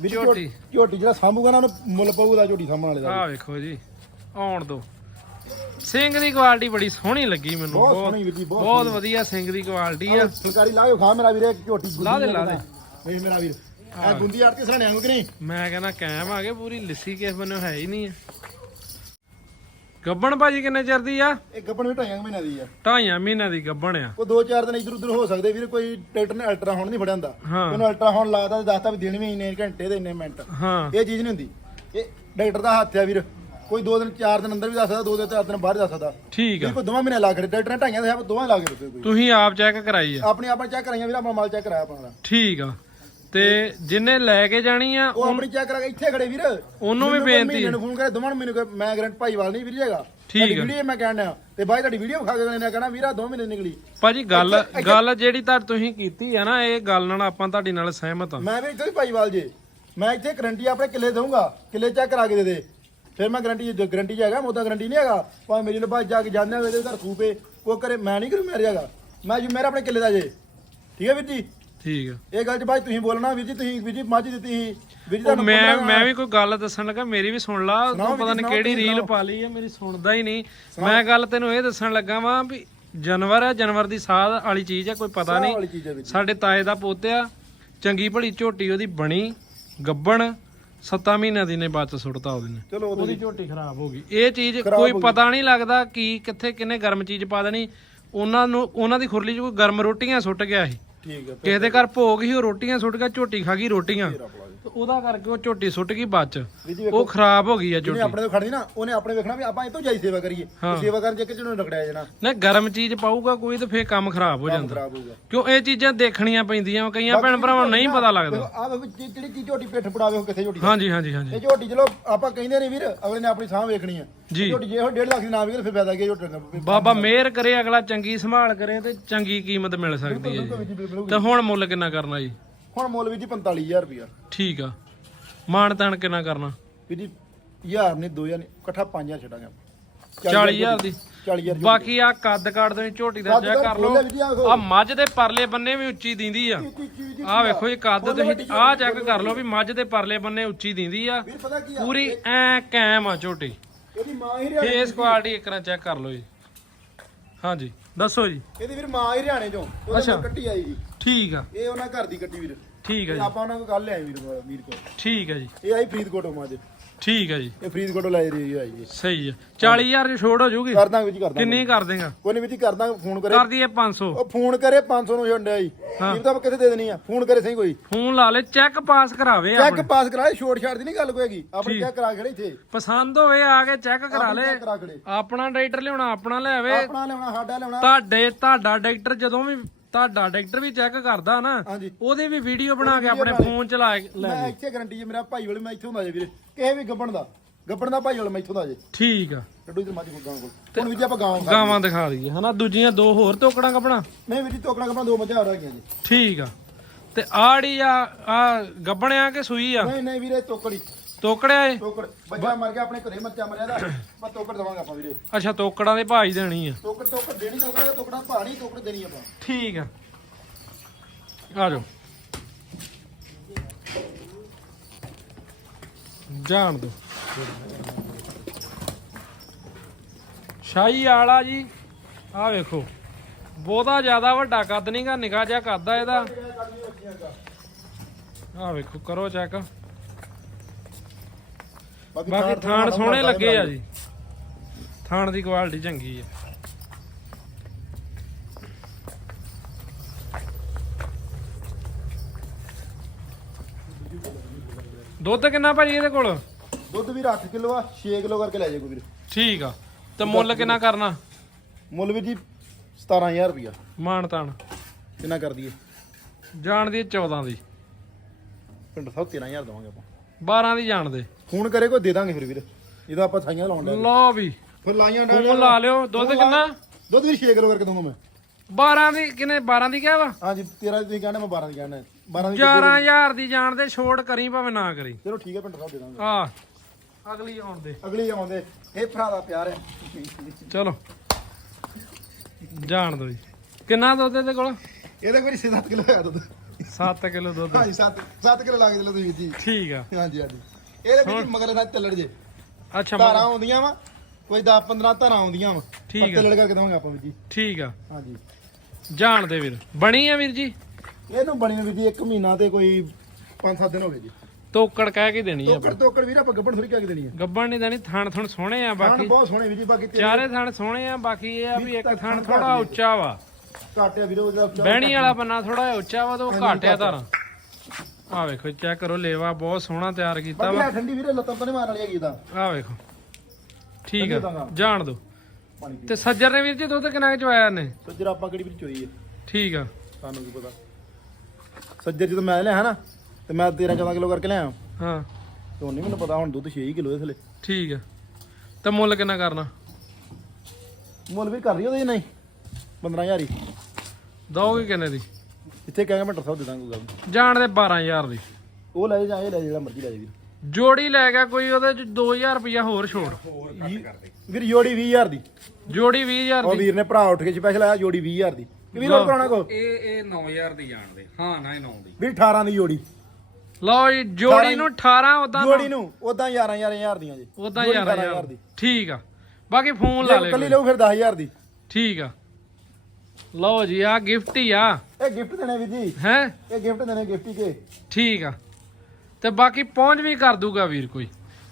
ਵੀਰ ਜੀ, ਝੋਟੀ। ਝੋਟੀ ਜਿਹੜਾ ਸਾਂਭੂਗਾ ਨਾ ਉਹਨੂੰ ਮੁੱਲ ਪਊਗਾ ਝੋਟੀ ਸਾਂਭਣ ਵਾਲੇ ਦਾ। ਆਹ ਵੇਖੋ ਜੀ ਆਉਣ ਦੋ। ਸਿੰਘ ਦੀ ਕੁਆਲਿਟੀ ਬੜੀ ਸੋਹਣੀ ਲੱਗੀ ਮੈਨੂੰ ਬਹੁਤ ਸੋਹਣੀ ਵੀਰ ਜੀ ਬਹੁਤ ਬਹੁਤ ਵਧੀਆ ਸਿੰਘ ਦੀ ਕੁਆਲਿਟੀ ਆ। ਫੁਲਕਾਰੀ ਲਾ ਕੇ ਖਾ ਮੇਰਾ ਵੀਰੇ ਝੋਟੀ ਲਾ ਦੇ, ਲਾ ਦੇ। ਵੇਖ ਮੇਰਾ ਵੀਰ ਆ ਗੁੰਦੀ ਆੜ ਕੇ ਸਰਾਣੇ ਆਂਗੂ ਕਿ ਨਹੀਂ? ਮੈਂ ਕਹਿੰਦਾ ਕਾਇਮ ਆ ਗਏ ਪੂਰੀ ਲਿੱਸੀ ਕਿਸ ਬੰਨੋਂ ਹੈ ਹੀ ਨਹੀਂ ਆ। ਗੱਬਣ ਭਾਜੀ ਕਿੰਨੇ ਚਿਰ ਦੀ ਆ? ਇਹ ਗੱਪਣ ਵੀ ਢਾਈਆਂ ਕੁ ਮਹੀਨਿਆਂ ਦੀ ਆ। ਢਾਈਆਂ ਮਹੀਨਿਆਂ ਦੀ ਗੱਬਣ ਆ। ਉਹ ਦੋ ਚਾਰ ਦਿਨ ਇਧਰ ਉਧਰ ਹੋ ਸਕਦੇ ਵੀਰ ਕੋਈ ਟਰੈਕਟਰ ਨੇ ਅਲਟਰਾ ਹੁਣ ਨਹੀਂ ਫੜਿਆ ਹੁੰਦਾ ਹਾਂ। ਉਹਨੂੰ ਅਲਟਰਾ ਹੁਣ ਲਾਦਾ ਦੱਸਦਾ ਵੀ ਦਿਨ ਵੀ ਇੰਨੇ ਘੰਟੇ ਦੇ ਇੰਨੇ ਮਿੰਟ। ਹਾਂ। ਇਹ ਚੀਜ਼ ਨਹੀਂ ਹੁੰਦੀ। ਇਹ ਡਾਕਟਰ ਦਾ ਹੱਥ ਆ ਵੀਰ। ਕੋਈ ਦੋ ਦਿਨ ਚਾਰ ਦਿਨ ਅੰਦਰ ਵੀ ਦੱਸ ਸਕਦਾ ਦੋ ਦਿਨ ਚਾਰ ਦਿਨ ਬਾਹਰ ਦੱਸ ਸਕਦਾ। ਠੀਕ ਆ। ਕੋਈ ਦੋਵਾਂ ਮਹੀਨੇ ਲਾ ਕੇ ਡਾਕਟਰ ਨੇ ਢਾਈਆਂ ਦੇ ਆਪ ਦੋਵਾਂ ਲਾ ਕੇ ਕੋਈ। ਤੁਸੀਂ ਆਪ ਚੈੱਕ ਕਰਾਈ ਆ। ਆਪਣੀ ਆਪਾਂ ਚੈੱਕ ਕਰਾਈਆਂ ਵੀਰ ਆਪਣਾ ਮਾਲ ਚੈੱਕ ਕਰਾਇਆ ਆਪਣਾ। ਠੀਕ ਆ। ਤੇ ਜਿੰਨੇ ਲੈ ਕੇ ਜਾਣੀ ਆ ਉਹ ਆਪਣੀ ਚੈੱਕ ਕਰਾ ਕੇ ਇੱਥੇ ਖੜੇ ਵੀਰ। ਉਹਨੂੰ ਵੀ ਮੈਨੂੰ ਬੇਨਤੀ। ਮਹੀਨੇ ਨੂੰ ਫੋਨ ਕਰੇ ਦੋਵਾਂ ਮੈਨੂੰ ਮੈਂ ਗਰੰਟ ਭਾਈਵਾਲ ਨਹੀਂ ਵੀਰ ਜੇਗਾ ਠੀਕ ਆ। ਵੀਡੀਓ ਮੈਂ ਕਹਿਣ ਤੇ ਬਾਈ ਤੁਹਾਡੀ ਵੀਡੀਓ ਖਾ ਕੇ ਨੇ ਕਹਿਣਾ ਵੀਰਾ ਦੋ ਮਹੀਨੇ ਨਿਕਲੀ। ਭਾਜੀ ਗੱਲ ਗੱਲ ਜਿਹੜੀ ਤਾਂ ਤੁਸੀਂ ਕੀਤੀ ਆ ਨਾ ਇਹ ਗੱਲ ਨਾਲ ਆਪਾਂ ਤੁਹਾਡੀ ਨਾਲ ਸਹਿਮਤ ਆ। ਮੈਂ ਵੀ ਇੱਥੇ ਭਾਈਵਾਲ ਜੇ। ਮੈਂ ਇੱਥੇ ਗਰੰਟੀ ਆਪਣੇ ਕਿੱਲੇ ਦਊਂਗਾ। ਕਿੱਲੇ ਚੈੱਕ ਕਰਾ ਕੇ ਦੇ ਦੇ। ਫਿਰ ਮੈਂ ਗਰੰਟੀ ਗਰੰਟੀ ਚ ਹੈਗਾ ਮੋਦਾ ਗਰੰਟੀ ਨਹੀਂ ਹੈਗਾ। ਭਾਵੇਂ ਮੇਰੀ ਲਬਾਜ ਜਾ ਕੇ ਜਾਂਦੇ ਹੋਵੇ ਤੇ ਘਰ ਖੂਪੇ ਕੋ ਕਰੇ ਮੈਂ ਨਹੀਂ ਕਰੂ ਮੇਰੇ ਹੈਗਾ। ਮੈਂ ਜੀ ਮੇਰਾ ਆਪਣੇ ਕਿੱਲੇ ਦਾ ਜੇ। ਠੀਕ ਹੈ ਵੀਰ ਜੀ? ਠੀਕ ਆ। ਇਹ ਗੱਲ ਚ ਬਾਈ ਤੁਸੀਂ ਬੋਲਣਾ ਵੀਰ ਜੀ ਤੁਸੀਂ ਵੀਰ ਜੀ ਮੱਝ ਦਿੱਤੀ ਸੀ ਵੀਰ ਜੀ ਤੁਹਾਨੂੰ ਮੈਂ ਮੈਂ ਵੀ ਕੋਈ ਗੱਲ ਦੱਸਣ ਲੱਗਾ ਮੇਰੀ ਵੀ ਸੁਣ ਲਾ ਤੂੰ ਪਤਾ ਨਹੀਂ ਕਿਹੜੀ ਰੀਲ। ਪਾ ਲਈ ਹੈ ਮੇਰੀ ਸੁਣਦਾ ਹੀ ਨਹੀਂ। ਮੈਂ ਗੱਲ ਤੈਨੂੰ ਇਹ ਦੱਸਣ ਲੱਗਾ ਵਾਂ ਵੀ ਜਾਨਵਰ ਹੈ ਜਾਨਵਰ ਦੀ ਸਾਹ ਵਾਲੀ ਚੀਜ਼ ਹੈ ਕੋਈ ਪਤਾ ਨਹੀਂ। ਸਾਡੇ ਤਾਏ ਦਾ ਪੋਤਿਆ ਚੰਗੀ ਭਲੀ ਝੋਟੀ ਉਹਦੀ ਬਣੀ ਗੱਬਣ 7 ਮਹੀਨਿਆਂ ਦੀ ਨੇ ਚ ਸੁੱਟਤਾ ਉਹਦੇ ਨੇ। ਚਲੋ ਉਹਦੀ ਝੋਟੀ ਖਰਾਬ ਹੋ ਗਈ। ਇਹ ਚੀਜ਼ ਕੋਈ। ਪਤਾ ਨਹੀਂ ਲੱਗਦਾ ਕੀ ਕਿੱਥੇ ਕਿੰਨੇ ਗਰਮ ਚੀਜ਼ ਪਾ ਦੇਣੀ। ਉਹਨਾਂ ਨੂੰ ਉਹਨਾਂ ਦੀ ਖੁਰਲੀ 'ਚ ਕੋਈ ਗਰਮ ਰੋਟੀਆਂ ਸੁੱਟ ਗਿਆ ਸੀ। ਠੀਕ ਹੈ ਕਿਸੇ ਦੇ ਘਰ ਭੋਗ ਸੀ ਉਹ ਰੋਟੀਆਂ ਸੁੱਟ ਗਿਆ ਝੋਟੀ ਖਾ ਗਈ ਰੋਟੀਆਂ। ਤੇ ਉਹਦਾ ਕਰਕੇ ਉਹ ਝੋਟੀ ਸੁੱਟ ਗਈ ਵੀਰ ਜੀ ਉਹ ਖਰਾਬ ਹੋ ਗਈ ਆ ਜਿਹਨੇ ਝੋਟੀ। ਆਪਣੇ ਤੋਂ ਖੜਨੀ ਨਾ ਉਹਨੇ ਆਪਣੇ ਵੇਖਣਾ ਵੀ ਆਪਾਂ ਇਹ ਤੋਂ ਜਾਈ ਸੇਵਾ ਕਰੀਏ। ਹਾਂ। ਤੇ ਸੇਵਾ ਕਰਨ ਜੇ ਕਿਸੇ ਨੂੰ ਰਗੜਿਆ ਜਾਣਾ। ਨਾ ਗਰਮ ਚੀਜ਼ ਪਾਊਗਾ ਕੋਈ ਤੇ ਫੇਰ ਕੰਮ ਖਰਾਬ ਹੋ ਕੰਮ ਜਾਂਦਾ। ਖਰਾਬ ਹੋਊਗਾ। ਕਿਉਂ ਇਹ ਚੀਜ਼ਾਂ ਦੇਖਣੀਆਂ ਪੈਂਦੀਆਂ ਵਾਂ, ਕਈਆਂ ਭੈਣ ਭਰਾਵਾਂ ਨੂੰ ਨਹੀਂ ਪਤਾ ਲੱਗਦਾ। ਆ ਜਿਹੜੀ ਚੀਜ਼ ਝੋਟੀ ਪਿੱਠ ਪੜਾਵੇ ਉਹ ਕਿੱਥੇ ਝੋਟੀ ਹਾਂਜੀ ਹਾਂਜੀ ਹਾਂਜੀ। ਇਹ ਝੋਟੀ ਚਲੋ ਆਪਾਂ ਕਹਿੰਦੇ ਨਹੀਂ ਵੀਰ ਅਗਲੇ ਨੇ ਆਪਣੀ ਸਾਹ ਵੇਖਣੀ ਆ। ਜੀ। ਝੋਟੀ ਜੇ ਉਹ 1.5 ਲੱਖ ਦੀ ਨਾ ਵਿਕੇ ਫਿਰ ਫਾਇਦਾ ਕੀ ਝੋਟੀ ਦਾ? ਬਾਬਾ ਮਿਹਰ ਕਰੇ ਅਗਲਾ ਚੰਗੀ ਸੰਭਾਲ ਕਰੇ ਤੇ ਚੰਗੀ ਕੀਮਤ ਮਿਲ ਸਕਦੀ ਹੈ ਜੀ। ਬਿਲਕੁਲ। ਤੇ ਹੁਣ ਮੁੱਲ ਕਿੰਨਾ ਕਰਨਾ ਜੀ? ਹੁਣ ਮੁੱਲ ਵੀ ਜੀ 45000 ਰੁਪਇਆ। ਠੀਕ ਆ। ਮਾਣ ਤਾਣ ਕਿੰਨਾ ਕਰਨਾ? ਵੀ ਜੀ ਹਜ਼ਾਰ ਨਹੀਂ 2000 ਨਹੀਂ ਇਕੱਠਾ 5000 ਛੱਡਾਂਗੇ ਆਪਾਂ। 40000 ਦੀ। 40000 ਬਾਕੀ ਆ ਕੱਦ ਕਾੜ ਦੇ ਝੋਟੀ ਦਾ ਕੱਦ ਚੈੱਕ ਕਰ ਲਓ। ਖੋਲਿਆ ਵੀ ਜੀ ਆਹ ਆ ਮੱਝ ਦੇ ਪਰਲੇ ਬੰਨੇ ਵੀ ਉੱਚੀ ਦਿੰਦੀ ਆ। ਆ ਵੇਖੋ ਇਹ ਕੱਦ ਤੁਸੀਂ ਆ ਚੈੱਕ ਕਰ ਲਓ ਵੀ ਮੱਝ ਦੇ ਪਰਲੇ ਬੰਨੇ ਉੱਚੀ ਦਿੰਦੀ ਆ। ਵੀਰ ਪਤਾ ਕੀ ਆ? ਪੂਰੀ ਐ ਕਾਇਮ ਆ ਝੋਟੀ। ਇਹਦੀ ਮਾਂ ਹੀ ਹਰਿਆਣੇ ਫੇਸ ਕੁਆਲਿਟੀ ਇੱਕ ਵਾਰ ਚੈੱਕ ਕਰ ਲਓ ਜੀ। ਹਾਂਜੀ ਦੱਸੋ ਜੀ। ਇਹਦੀ ਵੀਰ ਮਾਂ ਹੀ ਹਰਿਆਣੇ ਚੋਂ। ਉਹਦੇ ਅੱਛਾ। ਨਾਲ ਕੱਟੀ ਆਈ ਜੀ। ਠੀਕ ਆ। ਇਹ ਉਹਨਾਂ ਘਰ ਦੀ ਕੱਟੀ ਵੀਰ। ਠੀਕ ਆ ਇਹ ਜੀ। ਆਪਾਂ ਉਹਨਾਂ ਕੋਲ ਕੱਲ ਲਿਆਏ ਵੀਰ ਕੋਲ ਵੀਰ ਕੋਲ। ਠੀਕ ਆ ਜੀ। ਇਹ ਆਈ ਫਰੀਦਕੋਟੋਂ ਮਾਂ ਦੇ ਠੀਕ ਆ ਜੀ। ਇਹ ਫਰੀਦਕੋਟੋਂ ਲੈ ਰਹੀ ਆਈ ਜੀ ਸਹੀ ਆ। 40000 ਚ ਛੋੜ ਹੋ ਜੂਗੀ? ਕਰ ਦਾਂਗੇ ਜੀ ਕਿੰਨੀ ਕਰ ਦੇਗਾ? ਕੋਈ ਨਹੀਂ ਵੀ ਜੀ ਫੋਨ ਕਰੇ। ਕਰ ਦਈਏ 500 ਉਹ ਫੋਨ ਕਰੇ 500 ਨੂੰ ਛੱਡਿਆ ਜੀ। ਇਹ ਤਾਂ ਕਿੱਥੇ ਦੇ ਦੇਣੀ ਆ। ਫੋਨ ਕਰੇ ਸਹੀ ਕੋਈ। ਫੋਨ ਲਾ ਲੈ ਚੈੱਕ ਪਾਸ ਕਰਾਵੇ ਚੈੱਕ ਆਪਣੇ। ਪਾਸ ਕਰਾਏ ਛੋਟ ਛਾੜ ਦੀ ਨਹੀਂ ਗੱਲ ਕੋਈ ਹੈਗੀ। ਆਪਣੀ। ਚੈੱਕ ਕਰਾ ਖੜੇ ਇੱਥੇ। ਪਸੰਦ ਹੋਵੇ ਆ ਕੇ ਚੈੱਕ ਕਰਾ ਲੈ। check ਕਰਾ ਖੜੇ। ਆਪਣਾ ਡਾਕਟਰ ਲਿਆਉਣਾ ਆਪਣਾ ਲੈ ਆਵੇ। ਆਪਣਾ ਲਿਆਉਣਾ ਸਾਡਾ ਲਿਆਉਣਾ। ਤੁਹਾਡੇ ਤੁਹਾਡਾ ਡਾਕਟਰ ਜਦੋਂ ਵੀ ਤੁਹਾਡਾ ਡਾਕਟਰ ਵੀ ਚੈੱਕ ਕਰਦਾ ਨਾ ਹਾਂਜੀ। ਉਹਦੀ ਵੀ ਵੀਡੀਓ ਬਣਾ ਕੇ ਆਪਣੇ ਫੋਨ ਚ ਲਾ ਕੇ ਲੈ ਮੈਂ ਜੇ ਇੱਥੇ ਗਰੰਟੀ ਹੈ ਮੇਰਾ ਭਾਈ ਵਾਲੇ ਮੈਂ ਇੱਥੋਂ ਦਾ ਜੇ ਵੀਰੇ। ਕਿਸੇ ਵੀ ਗੱਬਣ ਦਾ ਗੱਬਣ ਦਾ ਭਾਈ ਵਾਲੇ ਮੈਂ ਇੱਥੋਂ ਦਾ ਜੇ। ਠੀਕ ਆ। ਟੱਡੂ ਤੇ ਮਾਜੀ ਗਾਂ ਕੋਲ। ਹੁਣ ਵੀ ਜੀ ਆਪਾਂ ਗਾਂ ਖਾ ਗਾਵਾਂ ਦਿਖਾ ਦਈਏ ਹਨਾ? ਦੂਜੀਆਂ ਦੋ ਹੋਰ ਤੋਕੜਾਂ ਕਪਣਾ? ਨਹੀਂ ਵੀਰ ਜੀ ਤੋਕਣਾ ਗੱਬਣ ਦੋ ਮੱਝਾਂ ਹੋਰ ਹੈਗੀਆਂ ਜੀ। ਠੀਕ ਆ। ਤੇ ਆੜੀ ਆ ਆ ਗੱਬਣਿਆ ਕਿ ਸੂਈ ਆ? ਨਹੀਂ ਨਹੀਂ ਵੀਰੇ ਤੋਕੜੀ। ਤੋਕੜਿਆ ਏ? ਤੋਕੜ ਬੱਚਾ ਮਰ ਗਿਆ ਆਪਣੇ ਘਰੇ ਮੱਚਾ ਮਰਿਆ ਦਾ। ਆਪਾਂ ਤੋਕੜ ਦਵਾਂਗੇ ਆਪਾਂ ਵੀਰੇ। ਅੱਛਾ ਤੋਕੜਾਂ ਦੇ ਭਾਈ ਦੇਣੀ ਆ। ਤੋਕੜ ਤੋਕੜ ਦੇਣੀ ਤੋਕੜਾ ਦਾ ਤੋਕੜਾ ਭਾਣੀ ਤੋਕੜ ਦੇਣੀ ਆਪਾਂ। ਠੀਕ ਆ। ਆ ਜਾਓ। ਜਾਣ ਦੋ। ਸ਼ਾਹੀ ਆਲਾ ਜੀ ਆ ਵੇਖੋ। ਬਹੁਤਾ ਜ਼ਿਆਦਾ ਵੱਡਾ ਕੱਦ ਨਹੀਂਗਾ ਨਿਕਾ ਜਿਹਾ ਕੱਦ ਆ ਇਹਦਾ। ਆ ਵੇਖੋ ਕਰੋ ਚੈੱਕ। ਬਾਕੀ ਥਾਣ ਸੋਹਣੇ ਲੱਗੇ ਆ ਜੀ। ਥਾਣ ਦੀ ਕੁਆਲਿਟੀ ਚੰਗੀ ਆ। ਦੁੱਧ ਕਿੰਨਾ ਭਾਜੀ ਇਹਦੇ ਕੋਲ? ਦੁੱਧ ਵੀਰ 8 ਕਿਲੋ ਆ 6 ਕਿਲੋ ਕਰਕੇ ਲੈ ਜਾਓ ਵੀਰ। ਠੀਕ ਆ। ਤੇ ਮੁੱਲ ਕਿੰਨਾ ਕਰਨਾ? ਮੁੱਲ ਵੀਰ ਜੀ 17000 ਰੁਪਿਆ ਮਾਣ ਤਾਣ। ਕਿੰਨਾ ਕਰ ਦਈਏ? ਜਾਣ ਦੀ 14 ਦੀ। ਪਿੰਡ ਸਾਹਿਬ 13000 ਦਵਾਂਗੇ ਆਪਾਂ। 12 ਦੀ ਜਾਣ ਦੇ। ਫੋਨ ਕਰੇ ਕੋਈ ਦੇ ਦਾਂਗੇ ਫਿਰ ਵੀਰ। ਇਹਦਾ ਆਪਾਂ ਸਾਈਆਂ ਲਾਉਣ ਦਾ ਲਓ ਵੀ। ਫਿਰ ਲਾਈਆਂ ਫੋਨ ਲਾ ਲਿਓ। ਦੁੱਧ ਕਿੰਨਾ? ਦੁੱਧ ਵੀਰ 6 ਕਿਲੋ ਕਰਕੇ ਦਊਂਗਾ ਮੈਂ। 12 ਦੀ ਕਿੰਨੇ? 12 ਦੀ ਕਿਹਾ ਵਾ? ਹਾਂਜੀ 13 ਦੀ ਕਹਿੰਦਾ ਮੈਂ 12 ਦੀ ਕਹਿੰਦਾ। 12 ਦੀ 11000 ਦੀ। ਜਾਣ ਦੇ ਛੋੜ ਕਰੀ ਭਾਵੇਂ ਨਾ ਕਰੀ। ਚਲੋ ਠੀਕ ਹੈ ਪਿੰਡ ਸਾਹਿਬ ਦੇ ਦਾਂਗੇ। ਆ ਅਗਲੀ ਆਉਣ ਦੇ ਅਗਲੀ ਆਉਂਦੇ। ਇਹ ਭਰਾ ਦਾ ਪਿਆਰ ਹੈ। ਚਲੋ। ਜਾਣ ਦੋ ਜੀ। ਕਿੰਨਾ ਦੁੱਧ ਇਹਦੇ ਕੋਲ? ਇਹਦੇ ਕੋਈ 7 ਕਿਲੋ ਹੈ ਦੁੱਧ। 7 ਕਿਲੋ ਦੁੱਧ। ਹਾਂਜੀ 7 7 ਕਿਲੋ ਲਾ ਕੇ ਦੇ ਲਓ ਤੁਸੀਂ ਜੀ। ਠੀਕ ਆ। ਹਾਂਜੀ ਹਾਂਜੀ। ਇਹਦੇ ਵਿੱਚ ਮਗਰ ਦਾ ਚੱਲੜ ਜੇ। ਅੱਛਾ ਧਾਰਾਂ ਮਤਲਬ- ਆਉਂਦੀਆਂ ਵਾ ਕੋਈ 10 15 ਧਾਰਾਂ ਆਉਂਦੀਆਂ ਵਾ। ਠੀਕ ਆ। ਚੱਲੜ ਕਰਕੇ ਦਵਾਂਗੇ ਆਪਾਂ ਵੀ ਜੀ। ਠੀਕ ਆ। ਹਾਂਜੀ। ਜਾਣ ਦੇ ਵੀਰ। ਬਣੀ ਆ ਵੀਰ ਜੀ? ਇਹਨੂੰ ਬਣੀ ਨੂੰ ਵੀ ਜੀ 1 ਮਹੀਨਾ ਤੇ ਕੋਈ 5-7 ਦਿਨ ਹੋ ਗਏ ਜੀ। ਤੋਕੜ ਕਹਿ ਕੇ ਦੇਣੀ ਆ ਤੋਕੜ ਤੋਕੜ ਵੀਰ ਆਪਾਂ ਗੱਬੜ ਥੋੜੀ ਕਹਿ ਕੇ ਦੇਣੀ ਹੈ ਗੱਬਣ ਨਹੀਂ ਦੇਣੀ ਥਣ ਥਣ ਸੋਹਣੇ ਆ ਖਾਣ ਬਾਕੀ ਬਹੁਤ ਸੋਹਣੇ ਵੀ ਜੀ ਬਾਕੀ ਚਾਰੇ ਥਣ ਸੋਹਣੇ ਆ ਬਾਕੀ ਇਹ ਆ ਵੀ ਇੱਕ ਥਣ ਥੋੜਾ। ਉੱਚਾ ਵਾ। ਘਾਟਿਆ ਵੀਰੋ ਉਹਦਾ ਬਹਿਣੀ ਵਾਲਾ ਬੰਨਾ ਥੋੜਾ ਉੱਚਾ ਵਾ ਤੇ ਉਹ ਹਾਂਜੀ, ਘੱਟ ਆ ਘੱਟ। ਧਾਰਾਂ। ਆ ਵੇਖੋ ਚੈੱਕ ਕਰੋ ਲੇਵਾ ਬਹੁਤ ਸੋਹਣਾ ਤਿਆਰ ਕੀਤਾ ਵਾ। ਹੈ ਠੰਡੀ ਵੀਰੇ ਲੱਤਾਂ ਤਾਂ ਨਹੀਂ ਮਾਰਨ ਵਾਲੀ ਹੈਗੀ ਇਹਦਾ ਆ ਵੇਖੋ ਠੀਕ ਆ ਤਾਂ ਜਾਣ ਦੋ। ਪਾਣੀ ਪੀ ਤੇ ਸੱਜਰ ਨੇ ਵੀਰ ਜੀ ਦੁੱਧ ਕਿੰਨਾ ਕੁ ਚਵਾਇਆ ਨੇ ਸੱਜਰ ਆਪਾਂ ਕਿਹੜੀ ਵੀਰ ਚੋਈ ਹੈ ਠੀਕ ਆ। ਸਾਨੂੰ ਕੀ ਪਤਾ। ਸੱਜਰ ਜਦੋਂ ਮੈਂ ਲਿਆ ਨਾ ਤੇ ਮੈਂ 13 14 ਕਿਲੋ ਕਰਕੇ ਲਿਆ ਹਾਂ। ਤੇ ਹੁਣ ਨਹੀਂ ਮੈਨੂੰ ਪਤਾ ਹੁਣ ਦੁੱਧ 6 ਕਿਲੋ ਦੇ ਥਲੇ ਠੀਕ ਆ। ਤੇ ਮੁੱਲ ਕਿੰਨਾ ਕਰਨਾ? ਮੁੱਲ ਵੀ ਕਰ ਰਹੀ ਉਹਦੇ ਨਹੀਂ 15000 ਹੀ। ਦੋਗੇ ਕਿੰਨੇ ਦੀ? ਇੱਥੇ ਕਹਾਂਗਾ ਮੈਂ ਸਾਹਿਬ ਦੇ ਦਾਂਗਾ ਕੋਈ ਗੱਲ ਨੀ। ਜਾਣ ਦੇ 12000 ਦੀ। ਉਹ ਲੈ ਜਾ ਇਹ ਲੈ ਜਾ, ਜਿਹੜਾ ਮਰਜ਼ੀ ਲੈ ਜਾ ਵੀਰ। ਜੋੜੀ ਲੈ ਗਿਆ ਕੋਈ ਉਹਦੇ ਚ 2000 ਰੁਪਇਆ ਹੋਰ ਛੋੜ। ਵੀਰ ਜੋੜੀ 20000 ਦੀ। ਜੋੜੀ 20000 ਉਹ ਦੀ। ਵੀਰ ਨੇ ਭਰਾ ਉੱਠ ਕੇ ਸਪੈਸ਼ਲ ਆਇਆ ਜੋੜੀ 20000 ਦੀ। ਕਿ ਵੀਰ ਹੋਰ ਕਰਾਉਣਾ ਕੋ ਇਹ ਇਹ 9000 ਦੀ ਜਾਣਦੇ ਹਾਂ ਨਾ ਇਹ 9 ਦੀ। ਵੀਰ 18 ਦੀ ਜੋੜੀ। ਲਓ ਜੀ ਜੋੜੀ ਨੂੰ 18 ਉਦਾਂ ਜੋੜੀ ਨੂੰ ਉਦਾਂ 11 11000 ਦੀਆਂ ਜੀ। ਉਦਾਂ ਜੋੜੀ 11000 ਦੀ। ਠੀਕ ਆ। ਬਾਕੀ ਫੋਨ ਲਾ ਲੈ ਕੱਲੀ। ਲਓ ਫਿਰ 10000 ਦੀ। ਠੀਕ ਆ। ਲਓ ਜੀ ਆ ਗਿਫਟ ਹੀ ਆ। ਇਹ ਗਿਫਟ ਦੇਣੇ ਵੀਰ ਜੀ। ਹੈ? ਇਹ ਗਿਫਟ ਦੇਣੇ ਗਿਫਟ ਹੀ ਕੇ। ਠੀਕ ਆ। ਤੇ ਬਾਕੀ ਪਹੁੰਚ ਵੀ ਕਰ ਦੂਗਾ ਵੀਰ ਕੋਈ।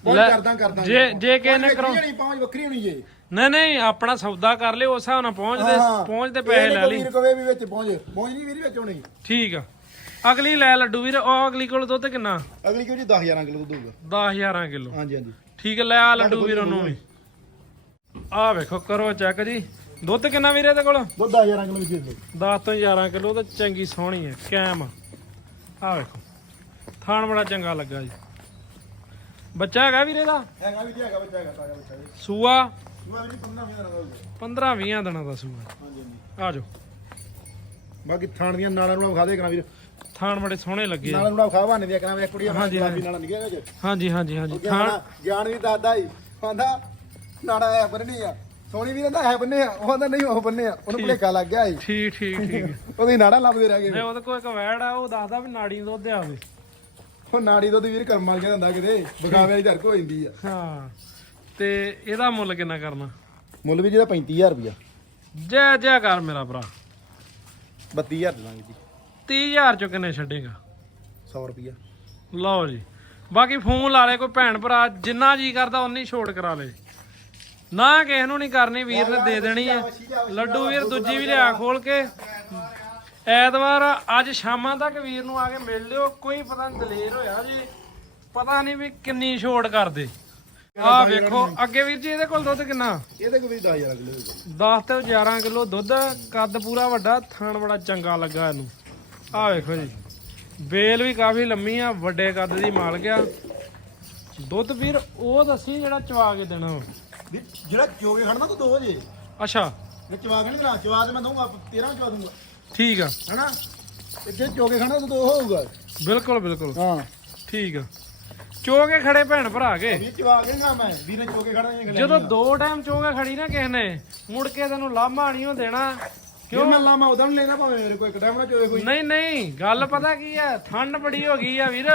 ਲੈ, ਕਰਦਾ ਕਰਦਾ। ਜੇ ਜੇ ਕਿਸੇ ਨੇ ਕਰਾਉ ਨਹੀਂ ਪਹੁੰਚ ਵੱਖਰੀ ਹੋਣੀ ਜੇ। ਨਹੀਂ ਨਹੀਂ ਆਪਣਾ ਸੌਦਾ ਕਰ ਲਿਓ ਉਸ ਹਿਸਾਬ ਨਾਲ ਪਹੁੰਚਦੇ ਹਾਂ, ਪਹੁੰਚਦੇ ਇਹ ਪੈਸੇ ਨੀ ਲੈ ਕੋਈ ਲਈ। ਵੀਰ ਕਵੇ ਵੀ ਵਿੱਚ ਪਹੁੰਚ। ਪਹੁੰਚ ਨਹੀਂ ਵੀਰ ਵਿੱਚ ਹੋਣੀ। ਠੀਕ ਆ। ਅਗਲੀ ਲੈ ਲੱਡੂ ਵੀਰ ਉਹ ਅਗਲੀ ਕੋਲ ਦੁੱਧ ਕਿੰਨਾ? ਅਗਲੀ ਕਿਉਂ ਜੀ 10000 ਕਿਲੋ ਦੁੱਧ ਹੋਊਗਾ। 10000 ਕਿਲੋ। ਹਾਂਜੀ ਹਾਂਜੀ। ਠੀਕ ਹੈ ਲੈ ਆ ਲੱਡੂ ਵੀਰ ਉਹਨੂੰ ਵੀ। ਆ ਵੇਖੋ ਕਰੋ ਚੈੱਕ ਜੀ। ਦੁੱਧ ਕਿੰਨਾ ਵੀਰੇ ਇਹਦੇ ਕੋਲ? ਦੁੱਧ 10000 ਕਿਲੋ ਵਿੱਚ ਦੇ 10 ਤੋਂ 11 ਕਿਲੋ ਤੇ ਚੰਗੀ ਸੋਹਣੀ ਹੈ ਕੈਮ। ਆ ਵੇਖੋ ਥਾਣ ਬੜਾ ਚੰਗਾ ਲੱਗਾ ਜੀ। ਬੱਚਾ ਹੈਗਾ ਵੀਰੇ ਦਾ? ਹੈਗਾ ਵੀ ਹੈਗਾ ਬੱਚਾ ਹੈਗਾ ਤਾਜ਼ਾ ਬੱਚਾ ਜੀ। ਸੂਆ? ਉਹ ਵੀ 15 ਮਹੀਨੇ ਦਾ ਹੋਊਗਾ। 15 20 ਦਿਨਾਂ ਦਾ ਸੂਆ। ਹਾਂਜੀ ਹਾਂਜੀ। ਆ ਜਾਓ। ਬਾਕੀ ਥਾਣ ਦੀਆਂ ਨਾਲਾਂ ਨੂੰ ਵਿਖਾ ਦੇ ਕਰਾਂ ਵੀਰ। ਥਾਣ ਬੜੇ ਸੋਹਣੇ ਲੱਗੇ। ਨਾਲਾਂ ਨੂੰ ਵਿਖਾ ਬਾਨੇ ਦੀਆਂ ਕਰਾਂ ਵੇ ਕੁੜੀ ਆਪਣੀ ਹਾਂਜੀ, ਗੁਲਾਬੀ ਨਾਲਾਂ ਨਿਕਲਿਆ ਜੀ ਹਾਂਜੀ ਹਾਂਜੀ ਹਾਂਜੀ। ਥਾਣ ਗਿਆਨ ਵੀ ਦਾਦਾ ਹੀ ਕਹਿੰਦਾ ਨਾੜਾ ਹੈ ਬੰਨੇ ਆ। ਸੋਣੀ ਵੀ ਕਹਿੰਦਾ ਹੈ ਬੰਨੇ ਆ। ਉਹ ਕਹਿੰਦਾ ਨਹੀਂ ਉਹ ਬੰਨੇ ਆ। ਉਹਨੂੰ ਭੁਲੇਖਾ ਲੱਗ ਗਿਆ ਸੀ। ਠੀਕ ਠੀਕ [LAUGHS] ਠੀਕ। ਉਹਦੀ ਨਾੜਾ ਲੱਭਦੇ ਰਹਿ ਗਏ ਉਹਦੇ ਕੋਲ ਇੱਕ ਵੈੜ ਆ ਉਹ ਦੱਸਦਾ ਵੀ ਨਾੜੀ ਦੁੱਧ ਆਵੇ ਉਹ ਨਾੜੀ ਦੁੱਧ ਵੀਰ ਕਰਮ ਦਾ ਹੁੰਦਾ ਕਿਤੇ। ਬਗਾਵੇ ਵਾਲੀ ਧਰਕ ਹੋ ਜਾਂਦੀ ਆ। ਹਾਂ। ਤੇ ਇਹਦਾ ਮੁੱਲ ਕਿੰਨਾ ਕਰਨਾ? ਮੁੱਲ ਵੀ ਜਿਹਦਾ 35000 ਰੁਪਿਆ ਜੈ ਜੈ ਕਰ ਮੇਰਾ ਭਰਾ। 32000 ਦੇਵਾਂਗੇ ਜੀ। 30000 ਚੋਂ ਕਿੰਨੇ ਛੱਡੇਗਾ? 100 ਰੁਪਿਆ ਲਓ ਜੀ। ਬਾਕੀ ਫੋਨ ਲਾ ਲੈ ਕੋਈ ਭੈਣ ਭਰਾ ਜਿੰਨਾ ਜੀ ਕਰਦਾ ਉਨੀ ਛੋਟ ਕਰਾ ਲੇ। ਨਾ ਕਿਸੇ ਨੂੰ ਨਹੀਂ ਕਰਨੀ ਵੀਰ ਨੇ ਦੇ ਦੇਣੀ ਹੈ ਲੱਡੂ ਵੀਰ ਦੂਜੀ ਵੀ ਲਿਆ ਖੋਲ ਕੇ। ਐਤਵਾਰ ਅੱਜ ਸ਼ਾਮਾਂ ਤੱਕ ਵੀਰ ਨੂੰ ਆ ਕੇ ਮਿਲ ਲਿਓ। ਕੋਈ ਪਤਾ ਨਹੀਂ ਦਲੇਰ ਹੋਇਆ ਜੀ। ਪਤਾ ਨਹੀਂ ਵੀ ਕਿੰਨੀ ਛੋਟ ਕਰਦੇ। ਆ ਵੇਖੋ ਅੱਗੇ ਵੀਰ ਜੀ ਇਹਦੇ ਕੋਲ ਦੁੱਧ ਕਿੰਨਾ? ਇਹਦੇ ਕੋਲ ਵੀ 10000 ਕਿਲੋ ਹੋਊਗਾ 10 ਤੇ 11 ਕਿਲੋ ਦੁੱਧ। ਕੱਦ ਪੂਰਾ ਵੱਡਾ ਥਣ ਬੜਾ ਚੰਗਾ ਲੱਗਾ ਇਹਨੂੰ। ਆ ਵੇਖੋ ਜੀ। ਬੇਲ ਵੀ ਕਾਫੀ ਲੰਮੀ ਆ ਵੱਡੇ ਕੱਦ ਦੀ ਮਾਲਕ ਆ। ਦੁੱਧ ਵੀਰ ਉਹ ਦੱਸੀ ਜਿਹੜਾ ਚਵਾ ਕੇ ਦੇਣਾ ਵਾ। ਜਿਹੜਾ ਚੋਗੇ ਖੜਨਾ ਤੂੰ ਦੋ ਜੇ ਅੱਛਾ। ਜੇ ਚਵਾ ਕੇ ਨਹੀਂ ਚਵਾ ਤੇ ਮੈਂ ਦਊਂਗਾ 13 ਚਵਾ ਦੂੰਗਾ ਠੀਕ ਆ। ਹਨਾ? ਤੇ ਜੇ ਚੋਗੇ ਖੜਨਾ ਤੂੰ ਦੋ ਹੋਊਗਾ। ਬਿਲਕੁਲ ਬਿਲਕੁਲ। ਹਾਂ। ਠੀਕ ਆ। ਚੋ ਕੇ ਖੜੇ ਭੈਣ ਭਰਾ ਕੇ। ਵੀ ਚਵਾ ਕੇ ਨਾ ਮੈਂ ਵੀਰੇ ਚੋਗੇ ਖੜਨਾ ਇਹ ਜਦੋਂ ਦੋ ਟਾਈਮ ਚੋ ਕੇ ਖੜੀ ਨਾ ਕਿਸੇ ਨੇ ਮੁੜ ਕੇ ਤੈਨੂੰ ਲਾਮਾ ਨਹੀਂ ਦੇਣਾ। ਕਿਉਂ? ਮੈਂ ਲਾ ਮੈਂ ਉਦੋਂ ਨਹੀਂ ਲੈਣਾ ਭਾਵੇਂ ਮੇਰੇ ਕੋਲ ਇੱਕ ਟਾਈਮ ਨਾ ਚੋਏ ਕੋਈ। ਨਹੀਂ ਨਹੀਂ ਗੱਲ ਪਤਾ ਕੀ ਆ? ਠੰਡ ਬੜੀ ਹੋ ਗਈ ਆ ਵੀਰ।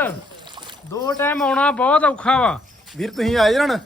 ਦੋ ਟਾਈਮ ਆਉਣਾ ਬਹੁਤ ਔਖਾ ਵਾ। ਵੀਰ ਤੁਸੀਂ ਆਏ ਜਣ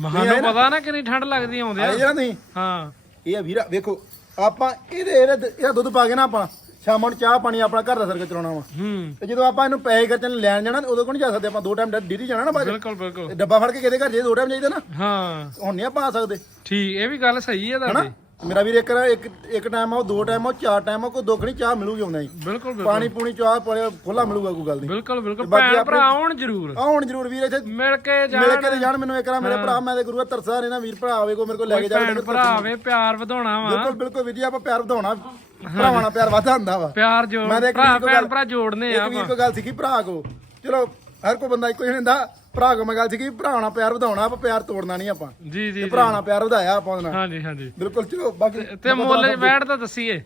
ਮਹਾਨੂੰ ਪਤਾ ਨਾ ਕਿੰਨੀ ਠੰਡ ਲੱਗਦੀ ਆਉਂਦੇ ਆ ਹਾਂ। ਇਹ ਆ ਵੀਰਾ ਵੇਖੋ ਆਪਾਂ ਇਹਦੇ ਇਹਦਾ ਦੁੱਧ ਪਾ ਕੇ ਨਾ ਆਪਾਂ ਸ਼ਾਮਾਂ ਨੂੰ ਚਾਹ ਪਾਣੀ ਆਪਣਾ ਘਰ ਦਾ ਸਰਕਲ ਚਲਾਉਣਾ ਵਾ। ਹੂੰ। ਤੇ ਜਦੋਂ ਆਪਾਂ ਇਹਨੂੰ ਪੈਸੇ ਖਰਚਣ ਲੈਣ ਜਾਣਾ ਉਦੋਂ ਨਹੀਂ ਜਾ ਸਕਦੇ ਆਪਾਂ ਦੋ ਟਾਈਮ ਡੇਰੀ ਜਾਣਾ ਨਾ ਬਾਅਦ ਬਿਲਕੁਲ ਬਿਲਕੁਲ। ਡੱਬਾ ਫੜ ਕੇ ਕਿਹਦੇ ਘਰ ਜੇ ਦੋ ਟਾਈਮ ਜਾਈਦਾ ਨਾ? ਹਾਂ। ਹੁਣ ਨਹੀਂ ਆਪਾਂ ਆ ਸਕਦੇ। ਠੀਕ ਇਹ ਵੀ ਗੱਲ ਸਹੀ ਹੈ ਹਨਾ? ਤੁਹਾਡੀ। ਮੇਰਾ ਵੀਰ ਇੱਕ ਇੱਕ ਇੱਕ ਟਾਈਮ ਆ ਦੋ ਟਾਈਮ ਆ ਚਾਰ ਟਾਈਮ ਆ ਕੋਈ ਦੁੱਖ ਨਹੀਂ ਚਾਹ ਮਿਲੂਗੀ ਆਉਂਦਾ ਹੀ ਬਿਲਕੁਲ ਬਿਲਕੁਲ। ਪਾਣੀ ਪੂਣੀ ਚਾਹ ਪਾਣੀ ਖੁੱਲਾ ਮਿਲੂਗਾ ਕੋਈ ਗੱਲ ਨਹੀਂ ਬਿਲਕੁਲ ਬਿਲਕੁਲ। ਬਾਕੀ ਭੈਣ ਭਰਾ ਆਉਣ ਜ਼ਰੂਰ। ਆ ਹੁਣ ਜ਼ਰੂਰ ਵੀਰ ਇੱਥੇ ਮਿਲ ਕੇ ਮਿਲ ਜਾਣ ਕੇ ਤੇ ਜਾਣ ਮੈਨੂੰ ਇੱਕ ਵਾਰ ਮੇਰੇ ਭਰਾ ਮੈਂ ਤੇ ਗੁਰੂ ਤਰਸਾ ਨੇ ਨਾ ਵੀਰ ਭਰਾ ਆਵੇ ਕੋ ਮੇਰੇ ਕੋਲ ਲੈ ਕੇ ਜਾਵੇ ਭੈਣ ਭਰਾ ਆਵੇ ਪਿਆਰ ਵਧਾਉਣਾ ਵਾ। ਬਿਲਕੁਲ ਬਿਲਕੁਲ ਵੀਰ ਜੀ ਆਪਾਂ ਪਿਆਰ ਵਧਾਉਣਾ। ਭਰਾਵਾਂ ਨਾਲ ਪਿਆਰ ਵਧਾ ਹੁੰਦਾ ਵਾ। ਪਿਆਰ ਜੋੜ ਭਰਾ ਭੈਣ ਭਰਾ ਜੋੜਨੇ ਆ ਇੱਕ ਵੀਰ ਕੋ ਗੱਲ ਸਿੱਖੀ ਭਰਾ ਕੋ। ਚਲੋ ਹਰ ਕੋ ਬੰਦਾ ਇੱਕੋ ਹੀ ਹੁੰਦਾ ਭਰਾ ਕੋ ਮੈਂ ਗੱਲ ਸਿੱਖੀ ਭਰਾ ਨਾਲ ਪਿਆਰ ਵਧਾਉਣਾ ਆਪਾਂ ਪਿਆਰ ਤੋੜਨਾ ਨਹੀਂ ਆਪਾਂ। ਜੀ ਜੀ ਤੇ ਭਰਾ ਨਾਲ ਪਿਆਰ ਵਧਾਇਆ ਆਪਾਂ ਉਹਦੇ ਨਾਲ। ਹਾਂਜੀ ਹਾਂਜੀ। ਬਿਲਕੁਲ ਚਲੋ ਬਾਕੀ ਤੇ ਮੁੱਲ ਬੈਠ ਤਾਂ ਦਸੀਏ।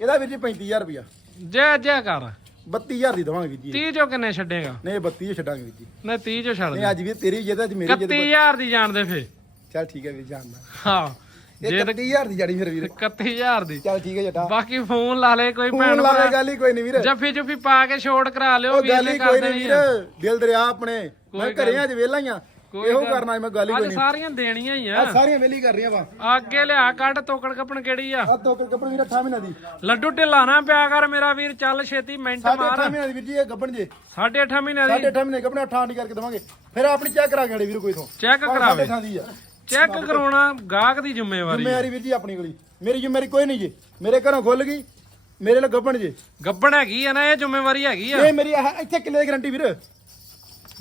ਇਹਦਾ ਵੀਰ ਜੀ 35000 ਰੁਪਇਆ। ਜੈ ਜੈ ਕਰ। 32000 ਦੀ ਦਵਾਂਗੇ ਜੀ। 30 ਚੋਂ ਕਿੰਨੇ ਛੱਡੇਗਾ? ਨਹੀਂ 32 ਛੱਡਾਂਗੇ ਵੀਰ ਜੀ। ਨਹੀਂ 30 ਚੋਂ ਛੱਡ ਨਹੀਂ ਅੱਜ ਵੀ ਤੇਰੀ ਜਿੱਦ ਅੱਜ ਮੇਰੀ ਜਿੱਦ 31000 ਦੀ ਜਾਣਦੇ ਫੇ। ਚੱਲ ਠੀਕ ਹੈ ਵੀਰ ਜਾਣਦਾ। ਹਾਂ। ਇਹ 31000 ਦੀ ਜਾੜੀ ਫਿਰ ਵੀਰ। 31000 ਦੀ। ਚੱਲ ਠੀਕ ਹੈ ਜਟਾ। ਬਾਕੀ ਫੋਨ ਲਾ ਲੈ ਕੋਈ ਭੈਣ ਲਾ ਦੇ ਗੱਲ ਹੀ ਕੋਈ ਨਹੀਂ ਵੀਰ। ਜੱਫੀ ਜੁਫੀ ਪਾ ਕੇ ਛੋਟ ਕਰਾ ਲਿਓ ਵੀਰ ਗੱਲ ਹੀ ਕੋਈ ਨਹੀਂ ਵੀਰ। ਦਿਲ ਦਰਿਆ ਆਪਣੇ। ਮੈਂ ਘਰੇ ਅੱਜ ਵਿਹਲਾ ਹੀ ਆ। ਇਹੋ ਕਰਨਾ ਮੈਂ ਗੱਲ ਹੀ ਕੋਈ ਨਹੀਂ ਸਾਰੀਆਂ ਦੇਣੀਆਂ ਹੀ ਆ। ਆ ਸਾਰੀਆਂ ਵੇਲੀ ਕਰ ਰਹੀਆਂ ਵਾ। ਅੱਗੇ ਲਿਆ ਕੱਢ ਤੋਕੜ ਕੱਪਣ ਕਿਹੜੀ ਆ? ਆ ਦੋ ਕੱਪੜੇ ਵੀਰ 8 ਮਹੀਨਾ ਦੀ। ਲੱਡੂ ਢਿੱਲਾ ਨਾ ਪਿਆ ਕਰ ਮੇਰਾ ਵੀਰ ਚੱਲ ਛੇਤੀ ਮਿੰਟ ਮਾਰ। 8 ਮਹੀਨਾ ਦੀ ਵੀਰ ਜੀ ਇਹ ਗੱਬਣ ਜੇ। 8.5 ਮਹੀਨੇ ਦੀ। ਸਾਢੇ 8 ਮਹੀਨੇ ਕੱਪੜੇ 8 ਆਂਟੀ ਕਰਕੇ ਦਵਾਂਗੇ। ਫਿਰ ਆਪਣੀ ਚੈੱਕ ਕਰਾ ਕੇ ਵੀਰ ਕੋਈ ਤੋਂ। ਚੈੱਕ ਕਰਾਵੇ। ਸਾਢੇ 8 ਦੀ ਆ। ਚੈੱਕ ਕਰਾਉਣਾ ਗਾਹਕ ਦੀ ਜ਼ਿੰਮੇਵਾਰੀ ਜ਼ਿੰਮੇਵਾਰੀ ਵੀਰ ਜੀ ਆਪਣੀ ਕੋਲੀ ਮੇਰੀ ਜ਼ਿੰਮੇਵਾਰੀ ਕੋਈ ਨਹੀਂ ਜੀ। ਮੇਰੇ ਘਰੋਂ ਖੁੱਲ ਗਈ। ਮੇਰੇ ਲਈ ਗੱਬਣ ਜੇ। ਗੱਬਣ ਹੈਗੀ ਆ ਨਾ ਇਹ ਜ਼ਿੰਮੇਵਾਰੀ ਹੈਗੀ ਆ। ਇਹ ਮੇਰੀ ਇੱਥੇ ਕਿੱਲੇ ਗਰੰਟੀ ਵੀਰ।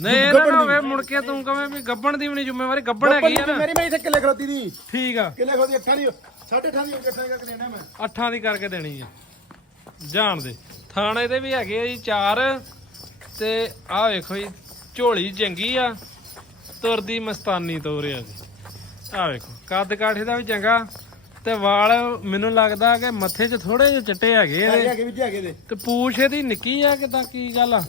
ਨਹੀਂ ਇਹ ਨਾ ਹੋਵੇ ਮੁੜ ਕੇ ਤੂੰ ਕਵੇਂ ਵੀ ਗੱਬਣ ਦੀ ਵੀ ਨਹੀਂ ਜ਼ਿੰਮੇਵਾਰੀ ਗੱਬਣ ਹੈਗੀ ਆ ਨਾ। ਮੇਰੀ ਮੈਂ ਇੱਥੇ ਕਿੱਲੇ ਖਲੋਤੀ ਦੀ। ਠੀਕ ਆ। ਕਿੱਲੇ ਖਲੋਤੀ ਅੱਠਾਂ ਦੀ ਸਾਢੇ 8 ਦੀ ਅੱਠਾਂ ਦੀ ਕਰਕੇ ਦੇਣਾ ਮੈਂ। ਅੱਠਾਂ ਦੀ ਕਰਕੇ ਦੇਣੀ ਆ। ਜਾਣ ਦੇ। ਥਾਣੇ ਦੇ ਵੀ ਹੈਗੇ ਆ ਜੀ ਚਾਰ। ਤੇ ਆਹ ਵੇਖੋ ਜੀ ਝੋਲੀ ਚੰਗੀ ਆ। ਤੁਰਦੀ ਮਸਤਾਨੀ ਤੋਰਿਆ ਜੀ। ਆਹ ਵੇਖੋ ਕੱਦ ਕਾਠੇ ਦਾ ਵੀ ਚੰਗਾ ਤੇ ਵਾਲ ਮੈਨੂੰ ਲੱਗਦਾ ਕਿ ਮੱਥੇ 'ਚ ਥੋੜੇ ਜਿਹੇ ਚਿੱਟੇ ਹੈਗੇ ਇਹਦੇ। ਹੈਗੇ ਵੀਰ ਜੀ ਹੈਗੇ ਦੇ ਤੇ ਪੂਛ ਇਹਦੀ ਨਿੱਕੀ ਆ ਕਿਦਾਂ ਕੀ ਗੱਲ ਆ?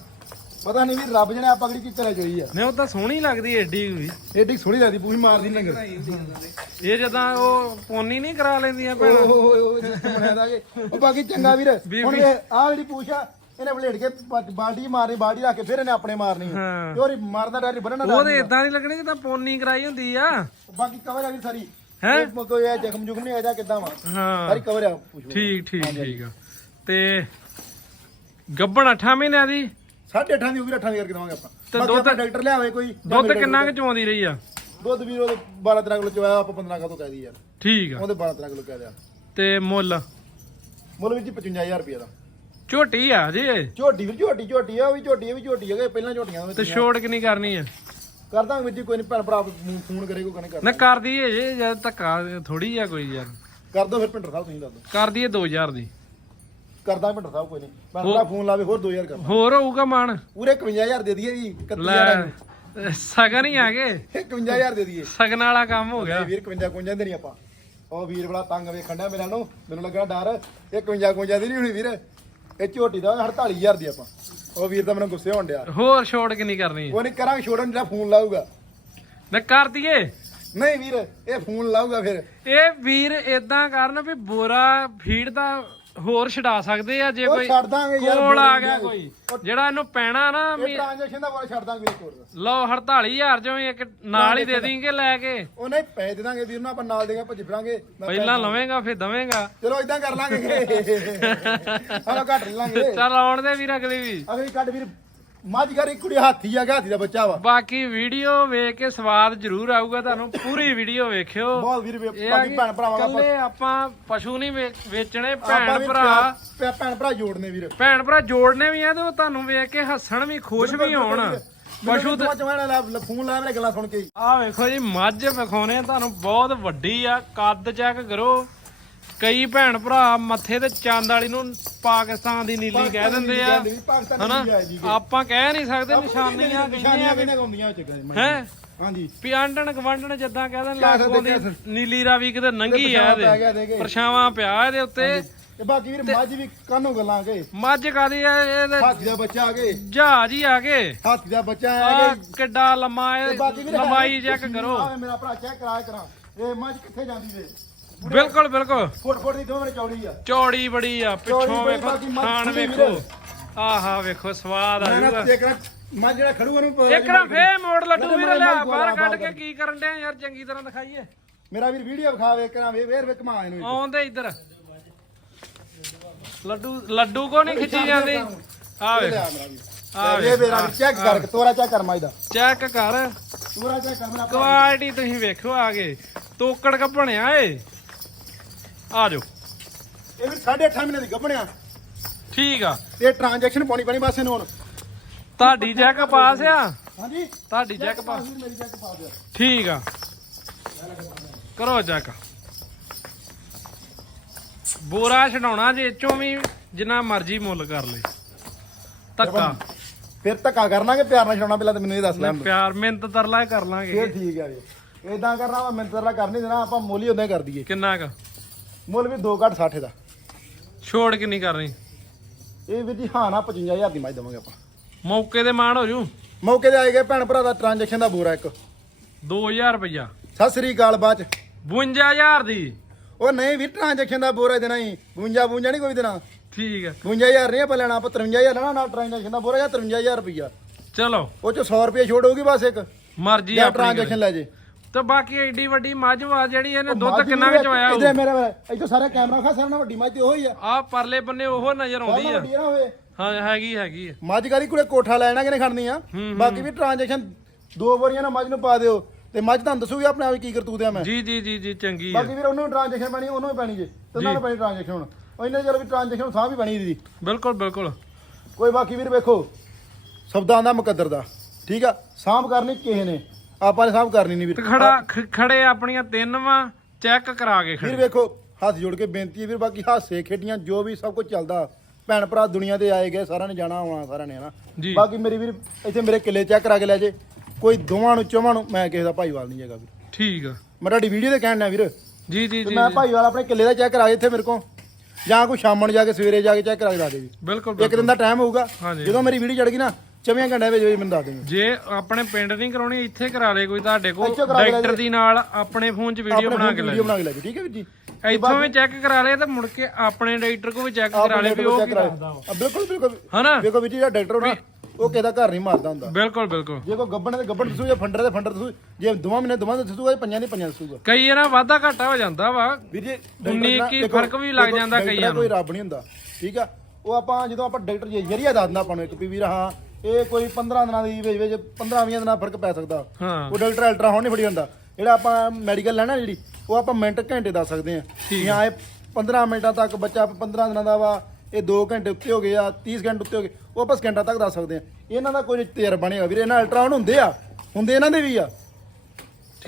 ਪਤਾ ਨਹੀਂ ਵੀ ਰੱਬ ਜਣੇ ਆਪਾਂ ਕਿਹੜੀ ਚੀਜ਼ ਚੋਈ ਆ। ਨਹੀਂ ਉਹ ਤਾਂ ਸੋਹਣੀ ਲੱਗਦੀ ਏਡੀ ਵੀ। ਏਡੀ ਸੋਹਣੀ ਲੱਗਦੀ ਪੂਰੀ ਮਾਰਦੀ ਲੰਗਰ। ਇਹ ਜਦਾਂ ਉਹ ਪੋਨੀ ਨਹੀਂ ਕਰਾ ਲੈਂਦੀਆਂ ਭੈਣਾਂ। ਦਾਗੇ ਉਹ ਬਾਕੀ ਚੰਗਾ ਵੀਰ ਹੁਣ ਇਹ ਆਹ ਜਿਹੜੀ ਪੂਛ ਆ ਇਹਨੇ ਬਲੇਡ ਕੇ ਬ- ਬਾਲਟੀ 'ਚ ਮਾਰਨੀ ਬਾਲਟੀ ਰੱਖ ਕੇ ਫਿਰ ਇਹਨੇ ਆਪਣੇ ਮਾਰਨੀ ਹਾਂ। ਤੇ ਉਹਦੀ ਮਾਰਦਾ ਡਰ ਬੰਨਣਾ ਉਹ ਤੇ ਇਦਾਂ ਦੀ ਲੱਗਣੀ ਜਿੱਦਾਂ ਪੋਨੀ ਕਰਾਈ ਹੁੰਦੀ ਆ। ਬਾਕੀ ਕਵਰ ਆ ਵੀ ਸਾਰੀ। ਹੈਂ? ਇਹ ਕੋਈ ਇਹ ਜ਼ਖਮ ਜੁਖਮ ਨਹੀਂ ਆਇਆ ਕਿਦਾਂ ਵਾ? ਹਾਂ। ਸਾਰੀ ਕਵਰ ਆ। ਪੂਛ ਠੀਕ ਠੀਕ ਠੀਕ ਆ। ਤੇ ਗੱਬਣ 8 ਮਹੀਨਿਆਂ ਦੀ? ਸਾਢੇ ਅੱਠਾਂ ਦੀ ਉਹ ਵੀ ਅੱਠਾਂ ਦੀ ਕਰਕੇ ਦਵਾਂਗੇ ਆਪਾਂ। ਤੇ ਬਾਕੀ ਦੁੱਧ- ਆਪਾਂ ਡਾਕਟਰ ਲਿਆਵੇ ਕੋਈ ਦੁੱਧ ਕਿੰਨਾ ਕੁ ਚੋਂਦੀ ਰਹੀ ਆ? ਦੁੱਧ ਵੀਰ ਉਹਦੇ 12 13 ਕਿਲੋ ਚਵਾਇਆ ਆਪਾਂ 15 ਕਾ ਤੋਂ ਕਹਿ ਦੀ ਯਾਰ। ਠੀਕ ਆ। ਉਹਦੇ 12 13 ਕਿਲੋ ਕਹਿ ਦਿਆ। ਤੇ ਮੁੱਲ? ਮੁੱਲ ਵਿੱਚ 55000 ਰੁਪਏ ਦਾ। ਝੋਟੀ ਆ ਜੀ ਇਹ। ਝੋਟੀ ਵੀ ਝੋਟੀ ਝੋਟੀ ਆ ਉਹ ਵੀ ਝੋਟੀ ਆ, ਵੀ ਝੋਟੀ ਹੈਗੇ ਪਹਿਲਾਂ ਝੋਟੀਆਂ ਦੇ ਤੇ ਵਿੱਚ ਛੋੜ ਕਿੰਨੀ ਕਰਨੀ ਆ? ਕਰਦਾ ਵੀਰ ਜੀ ਕੋਈ ਨਹੀਂ ਭੈਣ ਭਰਾ ਫੋਨ- ਫੋਨ ਕਰੇ ਕੋਈ ਕਹਿੰਦੇ ਨਾ ਕਰ ਕਰਦੀ। ਏ ਜੇ ਜਦ ਧੱਕਾ ਥੋੜੀ ਆ ਕੋਈ ਯਾਰ। ਕਰ ਦੋ ਫਿਰ ਪਿੰਡਰ ਸਾਹਿਬ ਤੁਸੀਂ ਦੱਸ ਦਿਓ। ਕਰਦੀ ਏ 2000 ਦੀ। ਕਰਦਾ ਪਿੰਡਰ ਸਾਹਿਬ ਕੋਈ ਨਹੀਂ ਭੈਣ ਭਰਾ ਫੋਨ ਲਾਵੇ ਹੋਰ 2000 ਕਰ ਹੋਰ ਹੋਊਗਾ ਮਾਨ ਪੂਰੇ 51000 ਦੇ ਦਈਏ ਜੀ 31000 ਲੈ ਸਗਨ ਹੀ ਆ ਗਏ। 51000 ਦੇ ਦਈਏ। ਸਗਨ ਵਾਲਾ ਕੰਮ ਹੋ ਗਿਆ। ਇਹ ਵੀਰ 51 51 ਦੇ ਨਹੀਂ ਆਪਾਂ। ਉਹ ਵੀਰ ਬੜਾ ਤੰਗ ਵੇਖਣ ਡਿਆ ਮੇਰਾ ਨੂੰ ਮੈਨੂੰ ਲੱਗਾ ਡਰ। ਇਹ 51 51 ਦੀ ਨਹੀਂ ਹੋਣੀ ਵੀਰ। ਇਹ ਝੋਟੀ ਦਾ 48000 ਦੀ ਆਪਾਂ। ਉਹ ਵੀਰ ਤਾਂ ਮੈਨੂੰ ਗੁੱਸੇ ਹੋਣ ਡਿਆ। ਹੋਰ ਛੋੜ ਕਿੰਨੀ ਕਰਨੀ ਉਹ ਨਹੀਂ ਕਰਾਂਗੇ ਛੋੜਨ ਜਿਹੜਾ ਫੋਨ ਲਾਊਗਾ। ਨਾ ਕਰ ਦਈਏ। ਨਹੀਂ ਵੀਰ ਇਹ ਫੋਨ ਲਾਊਗਾ ਫਿਰ। ਇਹ ਵੀਰ ਇਦਾਂ ਕਰਨ ਵੀ ਬੋਰਾ ਫੀਡ ਦਾ ਹੋਰ ਛਡਾ ਸਕਦੇ ਆ ਜੇ ਉਹ ਕੋਈ ਛੱਡ ਦਾਂਗੇ ਯਾਰ ਕੋਲ ਆ ਗਿਆ ਕੋਈ। ਜਿਹੜਾ ਇਹਨੂੰ ਪੈਣਾ ਨਾ ਇਹ ਵੀ ਟ੍ਰਾਂਜੈਕਸ਼ਨ ਦਾ ਵਾਲਾ ਛੱਡ ਦਾਂਗੇ ਲਓ 48000 ਚੋਂ ਇੱਕ ਨਾਲ ਹੀ ਦੇ ਦੇਂਗੇ ਲੈ ਕੇ। ਉਹ ਨਹੀਂ ਪੈਸੇ ਦੇ ਦਾਂਗੇ ਵੀਰ ਨੂੰ ਆਪਾਂ ਨਾਲ ਦੇਗੇ ਭੱਜ ਫਿਰਾਂਗੇ। ਮੈਂ ਪਹਿਲਾਂ ਲਵੇਂਗਾ ਫਿਰ ਦਵੇਂਗਾ। ਚਲੋ ਇਦਾਂ ਕਰ ਲਾਂਗੇ। [LAUGHS] ਆਪਾਂ ਘੱਟ ਲਾਂਗੇ। ਚੱਲ ਆਉਣ ਦੇ ਵੀਰ ਅਗਲੀ ਵੀ। ਅਗਲੀ ਕੱਢ ਵੀਰ। ਮੱਝ ਘਰ ਇੱਕ ਕੁੜੀ ਹਾਥੀ ਆ ਗਿਆ ਹਾਥੀ ਦਾ ਬੱਚਾ ਵਾ। ਬਾਕੀ ਵੀਡੀਓ ਵੇਖ ਕੇ ਸਵਾਦ ਜ਼ਰੂਰ ਆਊਗਾ ਤੁਹਾਨੂੰ ਪੂਰੀ ਵੀਡੀਓ ਵੇਖਿਓ। ਬਹੁਤ ਵੀਰ ਵੇ- ਇਹ ਆ ਬਾਕੀ ਕਿ ਭੈਣ ਭਰਾਵਾਂ ਆਪਾਂ ਇਕੱਲੇ ਆਪਾਂ ਪਸ਼ੂ ਨਹੀਂ ਵੇ- ਵੇਚਣੇ ਭੈਣ ਭਰਾ ਭੈਣ ਭਰਾ ਜੋੜਨੇ ਵੀਰ। ਭੈਣ ਭਰਾ ਜੋੜਨੇ ਵੀ ਆ ਤੇ ਉਹ ਤੁਹਾਨੂੰ ਵੇਖ ਕੇ ਹੱਸਣ ਵੀ ਖੁਸ਼ ਵੀ ਹੋਣ। ਪਸ਼ੂ ਤੇ ਤੇ ਚਵਾਣਾ ਲਾ ਫੋਨ ਲਾ ਮੇਰੇ ਗੱਲਾਂ ਸੁਣ ਕੇ ਹੀ। ਆ ਵੇਖੋ ਜੀ ਮੱਝ ਵਿਖਾਉਣੇ ਆ ਤੁਹਾਨੂੰ ਬਹੁਤ ਵੱਡੀ ਆ। ਕੱਦ ਚੈੱਕ ਕਰੋ। ਕਈ ਭੈਣ ਭਰਾ ਮੱਥੇ ਤੇ ਚੰਦ ਵਾਲੀ ਨੂੰ ਪਾਕਿਸਤਾਨ ਦੀ ਨੀਲੀ ਕਹਿ ਦਿੰਦੇ ਆ। ਹਨਾ? ਆਪਾਂ ਕਹਿ ਨਹੀਂ ਸਕਦੇ ਨਿਸ਼ਾਨੀਆਂ ਨਿਸ਼ਾਨੀਆਂ ਕਿਹਨੇ ਹੁੰਦੀਆਂ ਹੈ? ਹਾਂਜੀ। ਵੀ ਆਂਡਣ ਗਵੰਡਣ ਜਿੱਦਾਂ ਕਹਿ ਸਕਦੇ, ਲਾਗੋਂ ਦੀ। ਨੀਲੀ ਰਾਵੀ ਕਿਤੇ ਨੰਗੀ ਆ ਇਹਦੇ। ਪਰਛਾਵਾਂ ਪਿਆ ਇਹਦੇ ਉੱਤੇ। ਤੇ ਬਾਕੀ ਵੀਰ ਮੱਝ ਵੀ ਕਾਨੂੰ ਗੱਲਾਂ ਕੇ? ਮੱਝ ਕਾਦੀ ਆ ਇਹਦੇ ਹਾਥੀ ਦਾ ਬੱਚਾ ਆ ਗਏ ਜਹਾਜ਼ ਹੀ ਆ ਗਏ ਹਾਥੀ ਦਾ ਬੱਚਾ ਆ ਗਏ ਕਿੱਡਾ ਲੰਮਾ ਇਹ ਲੰਬਾਈ ਚੈੱਕ ਕਰੋ। ਮੇਰਾ ਭਰਾ ਚੈੱਕ ਕਰਾ ਕਰਾਂ। ਇਹ ਮੱਝ ਕਿੱਥੇ ਜਾਂਦੀ ਵੇ? ਬਿਲਕੁਲ ਬਿਲਕੁਲ। ਫੁੱਟ ਫੁੱਟ ਦੀ ਦੋਵੇਂ ਚੌੜੀ ਆ। ਚੌੜੀ ਬੜੀ ਆ ਪਿੱਛੋਂ ਵੇਖੋ ਖਾਣ ਵੇਖੋ। ਆਹਾ ਵੇਖੋ ਸਵਾਦ ਆ ਮੈਂ ਜੂਗਾ। ਮੱਝ ਜਿਹੜਾ ਖੜੂ ਉਹਨੂੰ ਇੱਕ ਨਾ ਫੇ ਮੋੜ ਲੱਡੂ ਮੈਂ ਵੀਰ ਲਿਆ ਬਾਹਰ ਕੱਢ ਕੇ ਕੀ ਕਰਨ ਡਿਆ ਯਾਰ ਚੰਗੀ ਤਰ੍ਹਾਂ ਦਿਖਾਈਏ। ਮੇਰਾ ਵੀਰ ਵੀਡੀਓ ਵਿਖਾਵੇ ਕਰਾਂ ਵੇ ਵੇਰ ਵੇ ਕਮਾ ਇਹਨੂੰ ਆਉਂਦੇ ਇੱਧਰ। ਲੱਡੂ ਲੱਡੂ ਕੋ ਨਹੀਂ ਖਿੱਚੀ ਜਾਂਦੀ? ਆ ਵੇਖ। ਵੀਰ ਆ ਇਹ ਮੇਰਾ ਚੈੱਕ ਕਰ ਤੋਰਾ ਚੈੱਕ ਕਰ ਮੱਝ ਦਾ। ਚੈੱਕ ਕਰ। ਤੋਰਾ ਚੈੱਕ ਕਰ। ਕੁਆਲਿਟੀ ਤੁਸੀਂ ਵੇਖੋ ਆ ਗਏ ਤੋਕੜ ਕ ਬਣਿਆ ਏ ਆ ਜਾਓ। ਇਹ ਵੀ 8.5 ਮਹੀਨੇ ਦੀ ਗੱਭਣਿਆ। ਠੀਕ ਆ। ਤੇ ਟ੍ਰਾਂਜੈਕਸ਼ਨ ਪਾਉਣੀ ਪੈਣੀ ਬਸ ਇਹਨੂੰ ਹੁਣ। ਤੁਹਾਡੀ ਚੈੱਕ ਪਾਸ ਆ? ਹਾਂਜੀ। ਤੁਹਾਡੀ ਚੈੱਕ ਪਾਸ। ਮੇਰੀ ਚੈੱਕ ਪਾ ਦਿਓ ਠੀਕ ਆ। ਕਰੋ ਚੈੱਕ ਬੋਰਾ ਛਡਾਉਣਾ ਜੇ ਚੋਂ ਵੀ ਜਿੰਨਾ ਮਰਜ਼ੀ ਮੁੱਲ ਕਰ ਲੈ। ਧੱਕਾ। ਫਿਰ ਧੱਕਾ ਕਰਨਾਗੇ ਪਿਆਰ ਨਾਲ ਛਡਾਉਣਾ ਪਹਿਲਾਂ ਤਾਂ ਮੈਨੂੰ ਇਹ ਦੱਸ ਦਿਓ। ਪਿਆਰ ਮਿਹਨਤ ਤਰਲਾ ਕਰ ਲਾਂਗੇ ਫਿਰ ਠੀਕ ਹੈ ਵੀਰ ਇਦਾਂ ਕਰਨਾ ਵਾ ਮਿੰਤਰ ਦਾ ਕਰ ਨਹੀਂ ਦੇਣਾ ਆਪਾਂ ਮੁੱਲ ਹੀ ਉਦਾਂ ਹੀ ਕਰ ਦਈਏ। ਕਿੰਨਾ ਕ? ਮੁੱਲ ਵੀ 2 ਘੱਟ 60 ਦਾ। ਛੋੜ ਕਿੰਨੀ ਕਰਨੀ? ਇਹ ਵੀਰ ਜੀ ਹਾਂ ਨਾ 55000 ਦੀ ਮੱਝ ਦਵਾਂਗੇ ਆਪਾਂ। ਮੌਕੇ ਤੇ ਮਾਣ ਹੋ ਜੂ? ਮੌਕੇ ਤੇ ਆਏ ਗਏ ਭੈਣ ਭਰਾ ਦਾ ਟ੍ਰਾਂਜੈਕਸ਼ਨ ਦਾ ਬੋਰਾ ਇੱਕ। 2000 ਰੁਪਇਆ ਸਤਿ ਸ੍ਰੀ ਅਕਾਲ ਬਾਅਦ ਚ। 52000 ਦੀ? ਉਹ ਨਹੀਂ ਵੀ ਟ੍ਰਾਂਜੈਕਸ਼ਨ ਦਾ ਬੋਰਾ ਦੇਣਾ ਹੀ। 52 52 ਨਹੀਂ ਕੋਈ ਦੇਣਾ। ਠੀਕ ਆ। 55000 ਨਹੀਂ ਆਪਾਂ ਲੈਣਾ ਆਪਾਂ 53000 ਲੈਣਾ ਨਾਲ ਟ੍ਰਾਂਜੈਕਸ਼ਨ ਦਾ ਬੋਰਾ ਜਾਂ 53000 ਰੁਪਈਆ। ਚਲੋ। ਉਹ ਚ 100 ਰੁਪਏ ਛੋੜ ਹੋਊਗੀ ਬਸ ਇੱਕ। ਮਰਜ਼ੀ ਜਾਂ ਆਪਣੀ ਟ੍ਰਾਂਜੈਕਸ਼ਨ ਲੈ ਜੇ। ਤੇ ਬਾਕੀ ਐਡੀ ਵੱਡੀ ਮੱਝ ਵਾ ਜਿਹੜੀ ਇਹਨੇ ਦੁੱਧ ਕਿੰਨਾ ਵੀ ਚਵਾਇਆ ਇਧਰ ਮੇਰਾ ਇੱਥੇ ਸਾਰਾ ਕੈਮਰਾ ਖਾ ਸਾਰਾ ਨਾਲ ਵੱਡੀ ਮੱਝ ਤੇ ਉਹੀ ਆ। ਆ ਪਰਲੇ ਬੰਨੇ ਉਹ ਨਜ਼ਰ ਆਉਂਦੀ ਆ। ਵੱਡੀ ਨਾ ਹੋਵੇ ਹਾਂ ਹੈਗੀ ਹੈਗੀ ਆ। ਮੱਝ ਗਾਰੀ ਕੋਲੇ ਕੋਠਾ ਲੈਣਾ ਕਿਨੇ ਖੜਨੀ ਆ? ਬਾਕੀ ਵੀ ਟ੍ਰਾਂਜੈਕਸ਼ਨ ਦੋ ਵਾਰੀਆਂ ਨਾ ਮੱਝ ਨੂੰ ਪਾ ਦਿਓ। ਤੇ ਮੱਝ ਤੁਹਾਨੂੰ ਦੱਸੂਗੀ ਆਪਣੇ ਆਪ ਕੀ ਕਰਤੂਤ ਆ ਮੈਂ। ਜੀ ਜੀ ਜੀ ਜੀ ਚੰਗੀ ਆ। ਬਾਕੀ ਵੀਰ ਉਹਨੂੰ ਟ੍ਰਾਂਜੈਕਸ਼ਨ ਪੈਣੀ ਉਹਨੂੰ ਵੀ ਪੈਣੀ ਜੇ। ਤੇ ਉਹਨਾਂ ਨੂੰ ਪੈਣੀ ਟ੍ਰਾਂਜੈਕਸ਼ਨ ਹੁਣ। ਉਹ ਇੰਨੇ ਚਿਰ ਵੀ ਟ੍ਰਾਂਜੈਕਸ਼ਨ ਸਾਹ ਵੀ ਬਣੀ ਦੀ ਬਿਲਕੁਲ ਬਿਲਕੁਲ। ਕੋਈ ਬਾਕੀ ਵੀਰ ਵੇਖੋ ਸ਼ਬਦਾਂ ਦਾ ਮੁਕੱਦਰ ਦਾ। ਠੀਕ ਆ? ਸਾਂਭ ਕਰਨੀ ਕਿਸੇ ਨੇ। ਆਪਾਂ ਨੇ ਸਾਂਭ ਕਰਨੀ ਨਹੀਂ ਤੇ ਵੀਰ ਖੜਾ ਖ- ਖੜੇ ਆਪਣੀਆਂ ਤਿੰਨ ਵਾ ਚੈੱਕ ਕਰਾ ਕੇ ਵੀਰ ਖੜੇ ਵੇਖੋ ਹੱਥ ਜੋੜ ਕੇ ਬੇਨਤੀ ਹੈ ਵੀਰ ਬਾਕੀ ਹਾਸੇ ਖੇਡੀਆਂ ਜੋ ਵੀ ਸਭ ਕੁਝ ਚੱਲਦਾ ਭੈਣ ਭਰਾ ਦੁਨੀਆ ਤੇ ਆਏ ਗਏ ਸਾਰਿਆਂ ਨੇ ਜਾਣਾ ਆਉਣਾ ਸਾਰਿਆਂ ਨੇ ਹਨਾ? ਜੀ। ਬਾਕੀ ਮੇਰੀ ਵੀਰ ਇੱਥੇ ਮੇਰੇ ਕਿੱਲੇ ਚੈੱਕ ਕਰਾ ਕੇ ਲੈ ਜੇ। ਕੋਈ ਦੋਵਾਂ ਨੂੰ ਚੋਵਾਂ ਨੂੰ ਮੈਂ ਕਿਸੇ ਦਾ ਭਾਈਵਾਲ ਨਹੀਂ ਹੈਗਾ ਵੀਰ। ਠੀਕ ਆ। ਮੈਂ ਤੁਹਾਡੀ ਵੀਡੀਓ ਤੇ ਕਹਿਣ ਡਿਆ ਵੀਰ। ਜੀ ਜੀ ਮੈਂ ਭਾਈਵਾਲ ਆਪਣੇ ਕਿੱਲੇ ਦਾ ਚੈੱਕ ਕਰਾ ਇੱਥੇ ਮੇਰੇ ਕੋਲ। ਜਾਂ ਕੋਈ ਸ਼ਾਮ ਨੂੰ ਜਾ ਕੇ ਸਵੇਰੇ ਜਾ ਕੇ ਚੈੱਕ ਕਰਾ ਕੇ ਲਾ ਦੇ ਜੀ ਬਿਲਕੁਲ ਇੱਕ ਦਿਨ ਦਾ ਟਾਈਮ ਹੋਊਗਾ। ਹਾਂਜੀ। ਜਦੋਂ ਮੇਰੀ ਵੀਡੀਓ ਚੜ ਗਈ ਨਾ ਚੌਵੀਆਂ ਘੰਟੇ ਵਿੱਚ ਵੀ ਮੈਨੂੰ ਦੱਸ ਦੇਣਾ ਜੇ ਆਪਣੇ ਪਿੰਡ ਨਹੀਂ ਕਰਾਉਣੀ ਇੱਥੇ ਕਰਾ ਲੇ ਕੋਈ ਤੁਹਾਡੇ ਕੋਲ। ਇੱਥੇ ਕਰਾ ਲੈ। ਦੀ ਨਾਲ ਆਪਣੇ ਫੋਨ 'ਚ ਵੀਡੀਓ ਬਣਾ ਕੇ ਲੈ ਵੀਡੀਓ ਬਣਾ ਕੇ ਲੈ ਜੀ ਠੀਕ ਹੈ ਵੀਰ ਜੀ? ਇੱਥੋਂ ਵੀ ਚੈੱਕ ਕਰਾ ਲੇ ਤੇ ਮੁੜ ਕੇ ਆਪਣੇ ਡਾਕਟਰ ਕੋ ਵੀ ਚੈੱਕ ਕਰਾ ਲੇ ਵੀ ਉਹ ਕੀ ਦੱਸਦਾ ਵਾ। ਬਿਲਕੁਲ ਬਿਲਕੁਲ। ਹਨਾ? ਵੇਖੋ ਵੀਰ ਜੀ ਜਿਹੜਾ ਡਾਕਟਰ ਹੋਣਾ ਉਹ ਕਿਸੇ ਦਾ ਘਰ ਨਹੀਂ ਮਾਰਦਾ ਹੁੰਦਾ। ਬਿਲਕੁਲ ਬਿਲਕੁਲ। ਜੇ ਕੋ ਗੱਬਣ ਦੇ ਗੱਬਣ ਦੱਸੂ ਜਾਂ ਫੰਡਰ ਦੇ ਫੰਡਰ ਦੱਸੂ। ਜੇ ਦੋਵਾਂ ਮਹੀਨੇ ਦੋਵਾਂ ਦਾ ਦੱਸੂਗਾ ਪੰਜਾਂ ਦੇ ਪੰਜਾਂ ਦੱਸੂਗਾ। ਕਈ ਇਹਨਾਂ ਵਾਧਾ ਘਾਟਾ ਹੋ ਜਾਂਦਾ ਵਾ। ਵੀਰ ਜੀ ਉਨੀ ਡਾਕਟਰ ਕੀ ਦੇਖੋ, ਫ਼ਰਕ ਵੀ ਲੱਗ ਦੇਖੋ, ਜਾਂਦਾ ਕਈਆਂ ਦਾ ਕੋਈ ਰੱਬ ਨਹੀਂ ਹੁੰਦਾ ਠੀਕ ਆ? ਉਹ ਆਪਾਂ ਜਦੋਂ ਆਪਾਂ ਡਾਕਟਰ ਜੀ ਜਰੀਆ ਦੱਸ ਦਿੰਦਾ ਆਪਾਂ ਨੂੰ ਇੱਕ ਵੀ ਵੀਰ ਹਾਂ ਇਹ ਕੋਈ 15 ਦਿਨਾਂ ਦੀ ਵਿੱਚ ਵਿੱਚ 15 20 ਦਿਨਾਂ ਦਾ ਫ਼ਰਕ ਪੈ ਸਕਦਾ। ਹਾਂ। ਉਹ ਡਾਕਟਰ ਅਲਟਰਾ ਨਹੀਂ ਫੜੀ ਹੁੰਦਾ ਜਿਹੜਾ ਆਪਾਂ ਮੈਡੀਕਲ ਲੈਣਾ ਜਿਹੜੀ ਉਹ ਆਪਾਂ ਮਿੰਟ ਘੰਟੇ ਦੱਸ ਸਕਦੇ ਆ ਕਿ ਹਾਂ। ਇਹ 15 ਮਿੰਟਾਂ ਤੱਕ ਬੱਚਾ 15 ਦਿਨਾਂ ਦਾ ਵਾ ਇਹ 2 ਘੰਟੇ ਉੱਤੇ ਹੋ ਗਏ ਆ 30 ਘੰਟੇ ਉੱਤੇ ਹੋ ਗਏ ਉਹ ਆਪਾਂ ਸਕਿੰਟਾਂ ਤੱਕ ਦੱਸ ਸਕਦੇ ਆ ਇਹਨਾਂ ਦਾ ਕੋਈ ਤਜਰਬਾ ਨਹੀਂ ਹੈਗਾ ਵੀਰੇ ਇਹਨਾਂ ਅਲਟਰਾਸਾਊਂਡ ਹੁੰਦੇ ਆ ਹੁੰਦੇ ਇਹਨਾਂ ਦੇ ਵੀ ਆ।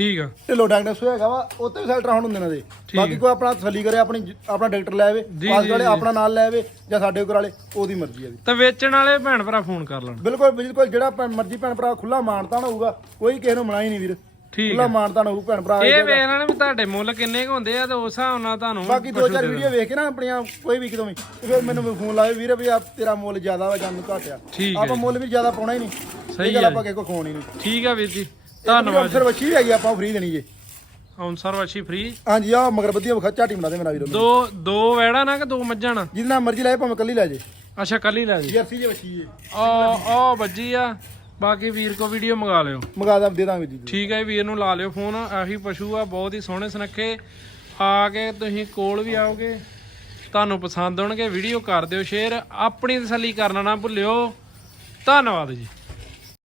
ਠੀਕ ਆ। ਢਿੱਲੋ ਡਾਇਗਨੋਸ ਹੋਏਗਾ ਵਾ ਉੱਤੇ ਵੀ ਅਲਟਰਾਸਾਊਂਡ ਹੁੰਦੇ ਇਹਨਾਂ ਦੇ ਬਾਕੀ ਕੋਈ ਆਪਣਾ ਤਸੱਲੀ ਕਰੇ ਆਪਣੀ ਆਪਣਾ ਡਾਕਟਰ ਲੈ ਆਵੇ ਜੀ, ਪਾਸ ਜੀ, ਵਾਲੇ ਜੀ। ਆਪਣਾ ਨਾਲ ਲੈ ਆਵੇ ਜਾਂ ਸਾਡੇ ਕੋਲ ਵਾਲੇ ਉਹਦੀ ਮਰਜ਼ੀ ਹੈ ਤੇ ਵੇਚਣ ਵਾਲੇ ਭੈਣ ਭਰਾ ਫੋਨ ਕਰ ਲੈਣ। ਬਿਲਕੁਲ ਬਿਲਕੁਲ ਜਿਹੜਾ ਭੈਣ- ਮਰਜ਼ੀ ਭੈਣ ਭਰਾ ਖੁੱਲਾ ਮਾਨਤਾਨ ਹੋਊਗਾ ਕੋਈ ਕਿਸੇ ਨੂੰ ਮਨਾ ਹੀ ਨਹੀਂ ਵੀਰ। ਠੀਕ ਖੁੱਲਾ ਆ ਮਾਨਤਾਨ ਹੋਊ ਭੈਣ ਭਰਾ ਇਹ ਵੇਖ ਲੈਣ ਵੀ ਤੁਹਾਡੇ ਮੁੱਲ ਕਿੰਨੇ ਕੁ ਹੁੰਦੇ ਆ ਤੇ ਉਸ ਹਿਸਾਬ ਨਾਲ ਤੁਹਾਨੂੰ ਬਾਕੀ ਦੋ ਚਾਰ ਵੀਡੀਓ ਵੇਖ ਕੇ ਨਾ ਆਪਣੀਆਂ ਕੋਈ ਵੀ ਕਿਤੋਂ ਵੀ ਤੇ ਫਿਰ ਮੈਨੂੰ ਫੋਨ ਲਾਵੇ ਵੀਰੇ ਵੀ ਆ ਤੇਰਾ ਮੁੱਲ ਜ਼ਿਆਦਾ ਵਾ ਜਾਂ ਘੱਟ ਆ। ਠੀਕ ਹੈ ਆਪਾਂ ਮੁੱਲ ਵੀ ਜ਼ਿਆਦਾ ਪਾਉਣਾ ਹੀ ਨਹੀਂ। ਸਹੀ ਗੱਲ ਆਪਾਂ ਕਿਸੇ ਕੋ ਖੋਣੀ ਨਹੀਂ। ਠੀਕ ਆ ਵੀਰ ਜੀ। ਧੰਨਵਾਦ ਧੰਨਵਾਦ ਅਫਸਰ ਬੱਚੀ ਵੀ ਹੈਗੀ ਆਪਾਂ ਫ੍ਰੀ ਦੇਣੀ ਜੇ। ਅਨਸਰ ਵਛੀ ਫ੍ਰੀ ਹਾਂਜੀ ਆ ਮਗਰ ਬੱਧੀਆਂ ਵਿਖਾ ਝਾਟੀ ਬਣਾ ਦੇ ਮੇਰਾ ਵੀਰ। ਦੋ ਦੋ ਵੈੜਾ ਨਾ ਕਿ ਦੋ ਮੱਝਾਂ ਨਾ? ਨਾਲ ਮਰਜ਼ੀ ਲਾਏ ਭਾਵੇਂ ਕੱਲੀ ਲੈ ਜੇ। ਅੱਛਾ ਕੱਲ ਲੈ ਜੀ। ਜਰਸੀ ਜੇ ਬੱਚੀ ਜੇ। ਆ ਆ ਵੱਜੀ ਆ। ਬਾਕੀ ਵੀਰ ਕੋ ਵੀਡੀਓ ਮੰਗਾ ਲਿਓ। ਮੰਗਾ ਦਾ ਦੇ ਦਾਂਗੇ ਜੀ। ਠੀਕ ਹੈ ਵੀਰ ਨੂੰ ਲਾ ਲਿਓ ਫੋਨ ਆਹੀ ਪਸ਼ੂ ਆ ਬਹੁਤ ਹੀ ਸੋਹਣੇ ਸੁਨੱਖੇ। ਆ ਕੇ ਤੁਸੀਂ ਕੋਲ ਵੀ ਆਓਗੇ ਤੁਹਾਨੂੰ ਪਸੰਦ ਆਉਣਗੇ ਵੀਡੀਓ ਕਰ ਦਿਓ ਸ਼ੇਅਰ ਆਪਣੀ ਤਸੱਲੀ ਕਰਨਾ ਨਾ ਭੁੱਲਿਓ। ਧੰਨਵਾਦ ਜੀ।